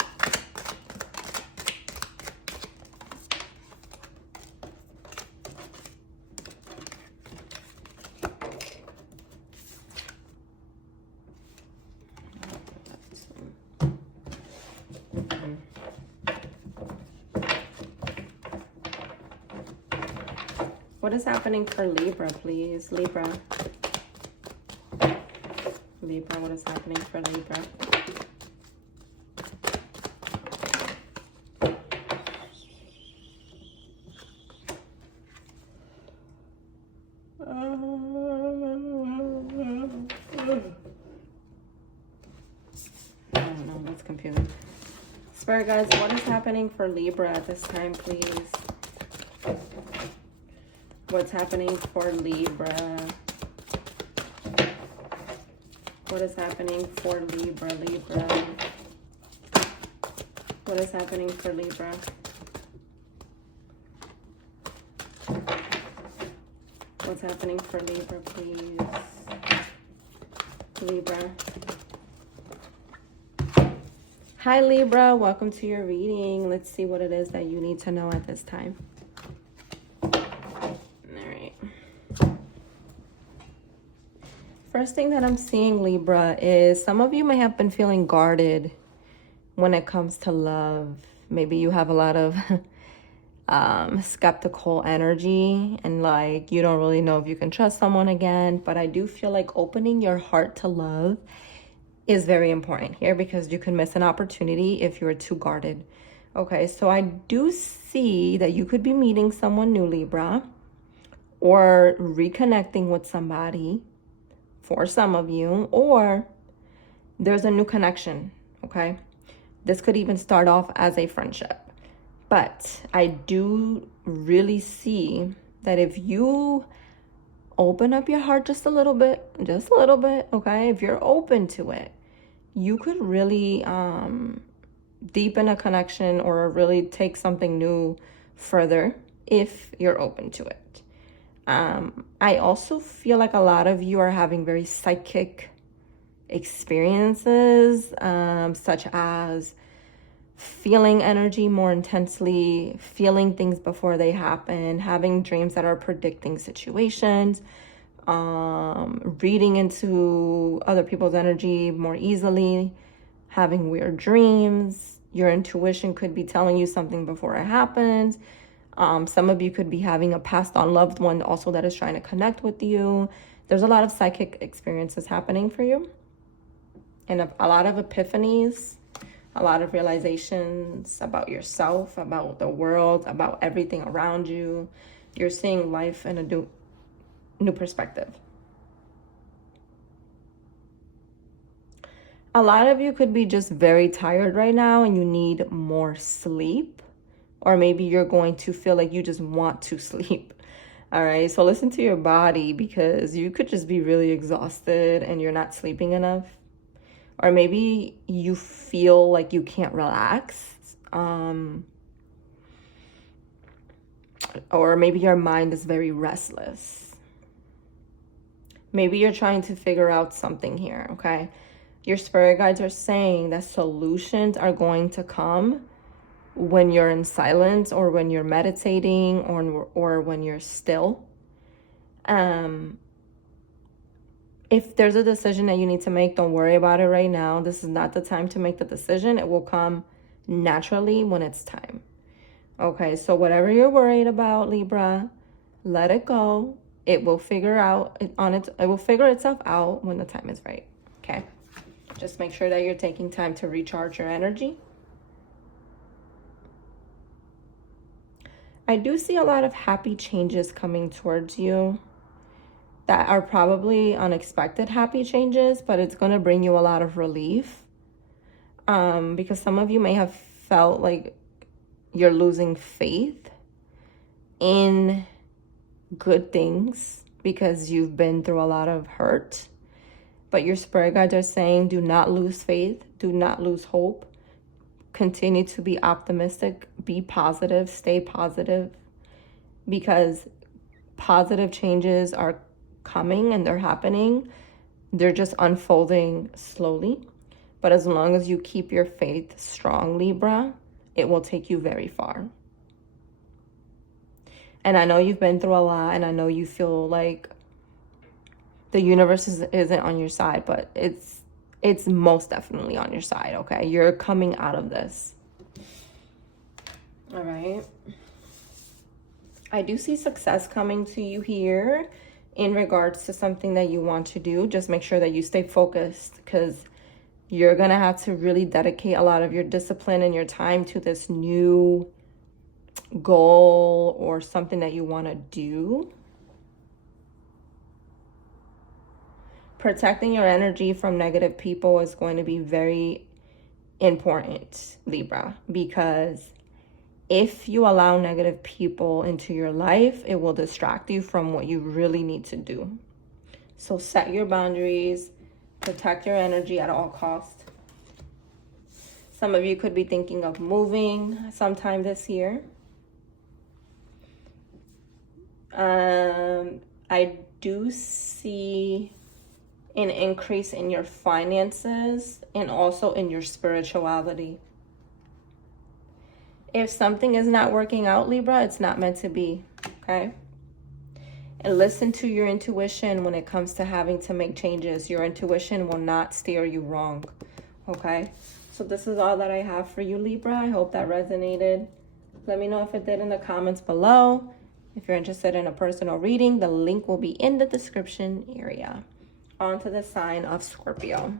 What is happening for Libra, please? Libra. Libra, what is happening for Libra? I don't know, that's confusing. Spirit guys, what is happening for Libra at this time, please? What's happening for Libra? What is happening for Libra, Libra? What is happening for Libra? What's happening for Libra, please? Libra. Hi, Libra. Welcome to your reading. Let's see what it is that you need to know at this time. First thing that I'm seeing, Libra, is some of you may have been feeling guarded when it comes to love. Maybe you have a lot of skeptical energy and like you don't really know if you can trust someone again. But I do feel like opening your heart to love is very important here because you can miss an opportunity if you're too guarded. Okay, so I do see that you could be meeting someone new, Libra, or reconnecting with somebody for some of you, or there's a new connection, okay? This could even start off as a friendship. But I do really see that if you open up your heart just a little bit, okay? If you're open to it, you could really deepen a connection or really take something new further if you're open to it. I also feel like a lot of you are having very psychic experiences, such as feeling energy more intensely, feeling things before they happen, having dreams that are predicting situations, reading into other people's energy more easily, having weird dreams. Your intuition could be telling you something before it happens. Some of you could be having a passed on loved one also that is trying to connect with you. There's a lot of psychic experiences happening for you. And a lot of epiphanies, a lot of realizations about yourself, about the world, about everything around you. You're seeing life in a new perspective. A lot of you could be just very tired right now and you need more sleep. Or maybe you're going to feel like you just want to sleep. All right, so listen to your body because you could just be really exhausted and you're not sleeping enough. Or maybe you feel like you can't relax. Or maybe your mind is very restless. Maybe you're trying to figure out something here, okay? Your spirit guides are saying that solutions are going to come when you're in silence or when you're meditating or when you're still. If there's a decision that you need to make, don't worry about it right now. This is not the time to make the decision. It will come naturally when it's time. Okay, so whatever you're worried about, Libra, let it go. It will figure itself out when the time is right. Okay? Just make sure that you're taking time to recharge your energy. I do see a lot of happy changes coming towards you that are probably unexpected happy changes, but it's going to bring you a lot of relief. Because some of you may have felt like you're losing faith in good things because you've been through a lot of hurt. But your spirit guides are saying, do not lose faith. Do not lose hope. Continue to be optimistic. Be positive. Stay positive. Because positive changes are coming and they're happening. They're just unfolding slowly. But as long as you keep your faith strong, Libra, it will take you very far. And I know you've been through a lot, and I know you feel like the universe isn't on your side, but it's most definitely on your side, okay? You're coming out of this. All right. I do see success coming to you here in regards to something that you want to do. Just make sure that you stay focused, because you're going to have to really dedicate a lot of your discipline and your time to this new goal or something that you want to do. Protecting your energy from negative people is going to be very important, Libra, because if you allow negative people into your life, it will distract you from what you really need to do. So set your boundaries, protect your energy at all costs. Some of you could be thinking of moving sometime this year. I do see an increase in your finances and also in your spirituality. If something is not working out, Libra, it's not meant to be, okay? And listen to your intuition when it comes to having to make changes. Your intuition will not steer you wrong, okay? So this is all that I have for you, Libra. I hope that resonated. Let me know if it did in the comments below. If you're interested in a personal reading, the link will be in the description area. On to the sign of Scorpio.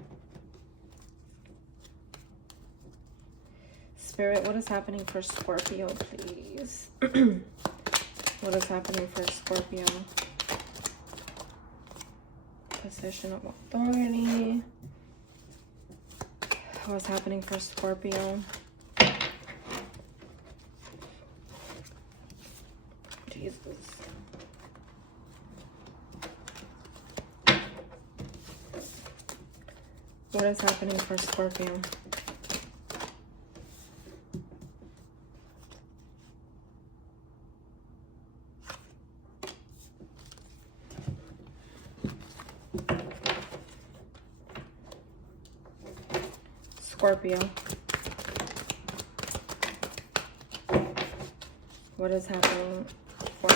Spirit, what is happening for Scorpio, please? What is happening for Scorpio? Position of authority. What's happening for Scorpio? Jesus. What is happening for Scorpio? Scorpio. What is happening for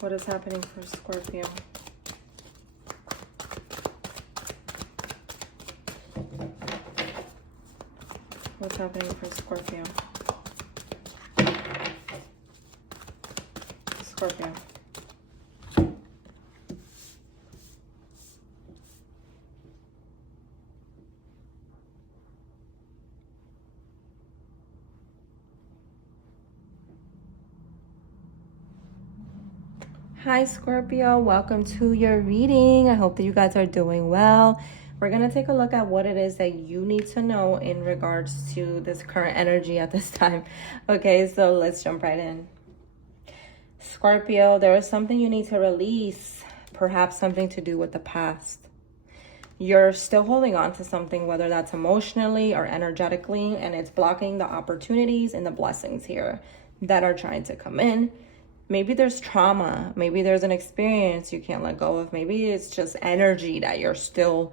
What is happening for Scorpio? What's happening for Scorpio? Scorpio. Hi Scorpio, welcome to your reading. I hope that you guys are doing well. We're going to take a look at what it is that you need to know in regards to this current energy at this time. Okay, so let's jump right in. Scorpio, there is something you need to release, perhaps something to do with the past. You're still holding on to something, whether that's emotionally or energetically, and it's blocking the opportunities and the blessings here that are trying to come in. Maybe there's trauma. Maybe there's an experience you can't let go of. Maybe it's just energy that you're still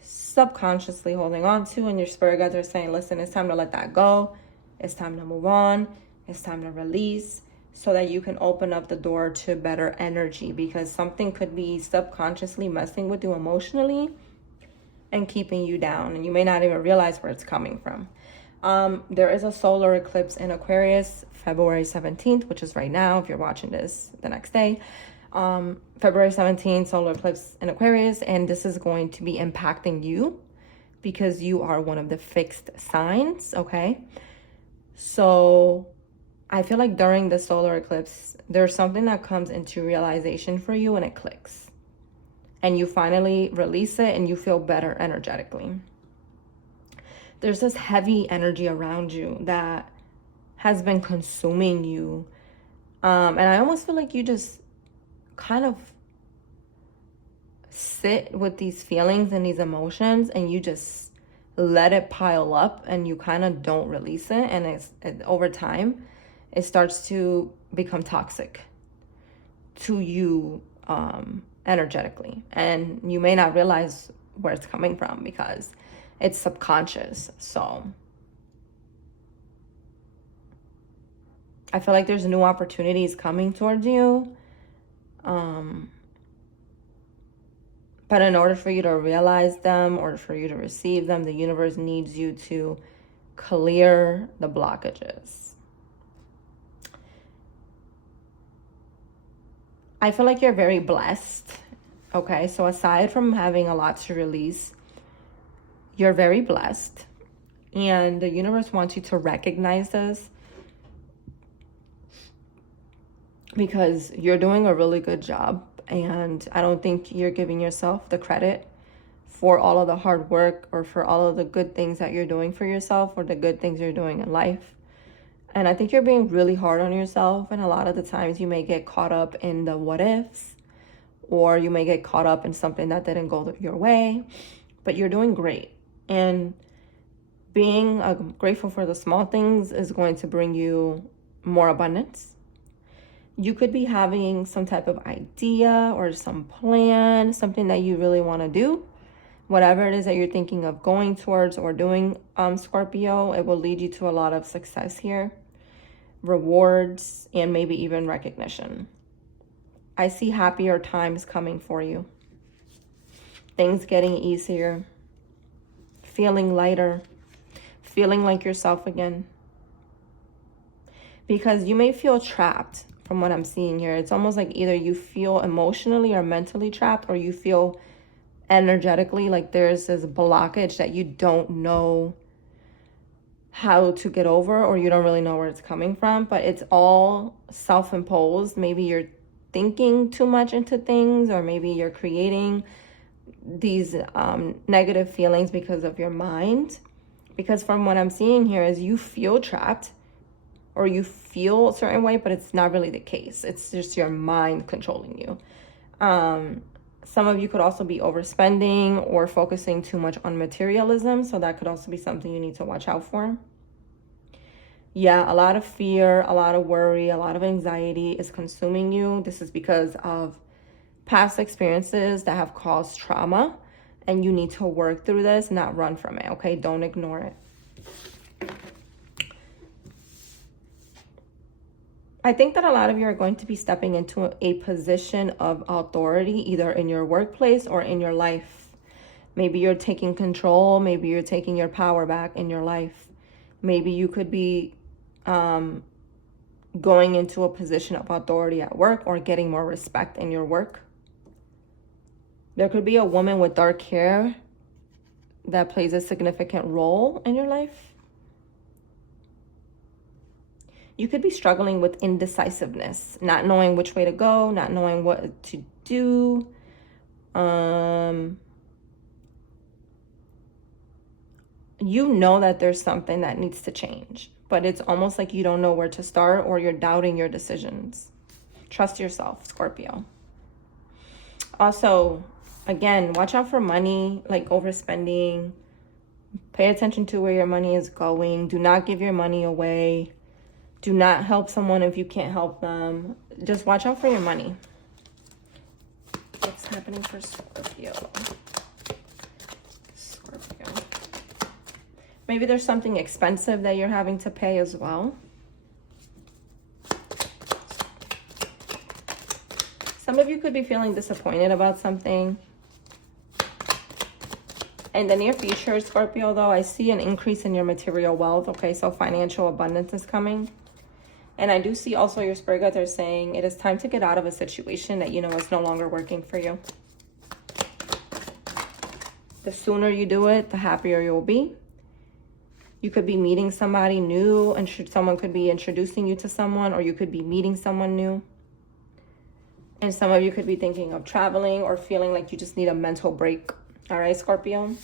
subconsciously holding on to, and your spirit guides are saying, listen, it's time to let that go. It's time to move on. It's time to release, so that you can open up the door to better energy, because something could be subconsciously messing with you emotionally and keeping you down, and you may not even realize where it's coming from. There is a solar eclipse in Aquarius, February 17th, which is right now, if you're watching this the next day. February 17th, solar eclipse in Aquarius, and this is going to be impacting you because you are one of the fixed signs, okay? So I feel like during the solar eclipse, there's something that comes into realization for you and it clicks. And you finally release it and you feel better energetically. There's this heavy energy around you that has been consuming you. And I almost feel like you just kind of sit with these feelings and these emotions and you just let it pile up and you kind of don't release it. And over time, it starts to become toxic to you energetically. And you may not realize where it's coming from because it's subconscious. So I feel like there's new opportunities coming towards you. But in order for you to realize them or for you to receive them, the universe needs you to clear the blockages. I feel like you're very blessed. Okay, so aside from having a lot to release, you're very blessed. And the universe wants you to recognize this because you're doing a really good job. And I don't think you're giving yourself the credit for all of the hard work or for all of the good things that you're doing for yourself or the good things you're doing in life. And I think you're being really hard on yourself. And a lot of the times you may get caught up in the what ifs, or you may get caught up in something that didn't go your way, but you're doing great. And being grateful for the small things is going to bring you more abundance. You could be having some type of idea or some plan, something that you really want to do. Whatever it is that you're thinking of going towards or doing, Scorpio, it will lead you to a lot of success here, rewards, and maybe even recognition. I see happier times coming for you. Things getting easier, feeling lighter, feeling like yourself again. Because you may feel trapped from what I'm seeing here. It's almost like either you feel emotionally or mentally trapped, or you feel energetically like there's this blockage that you don't know how to get over, or you don't really know where it's coming from, but it's all self-imposed. Maybe you're thinking too much into things, or maybe you're creating these negative feelings because of your mind. Because from what I'm seeing here is you feel trapped or you feel a certain way, but it's not really the case. It's just your mind controlling you. Some of you could also be overspending or focusing too much on materialism. So that could also be something you need to watch out for. Yeah, a lot of fear, a lot of worry, a lot of anxiety is consuming you. This is because of past experiences that have caused trauma, and you need to work through this, not run from it, okay? Don't ignore it. I think that a lot of you are going to be stepping into a position of authority, either in your workplace or in your life. Maybe you're taking control. Maybe you're taking your power back in your life. Maybe you could be going into a position of authority at work, or getting more respect in your work. There could be a woman with dark hair that plays a significant role in your life. You could be struggling with indecisiveness, not knowing which way to go, not knowing what to do. You know that there's something that needs to change, but it's almost like you don't know where to start, or you're doubting your decisions. Trust yourself, Scorpio. Also, again, watch out for money, like overspending. Pay attention to where your money is going. Do not give your money away. Do not help someone if you can't help them. Just watch out for your money. What's happening for Scorpio? Scorpio. Maybe there's something expensive that you're having to pay as well. Some of you could be feeling disappointed about something. In the near future, Scorpio, though, I see an increase in your material wealth. Okay, so financial abundance is coming. And I do see also your spirit guides are saying it is time to get out of a situation that you know is no longer working for you. The sooner you do it, the happier you'll be. You could be meeting somebody new, and someone could be introducing you to someone, or you could be meeting someone new. And some of you could be thinking of traveling or feeling like you just need a mental break. All right, Scorpio.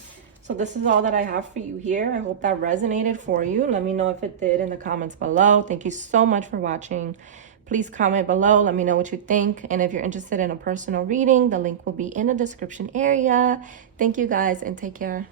So this is all that I have for you here. I hope that resonated for you. Let me know if it did in the comments below. Thank you so much for watching. Please comment below. Let me know what you think. And if you're interested in a personal reading, the link will be in the description area. Thank you guys, and take care.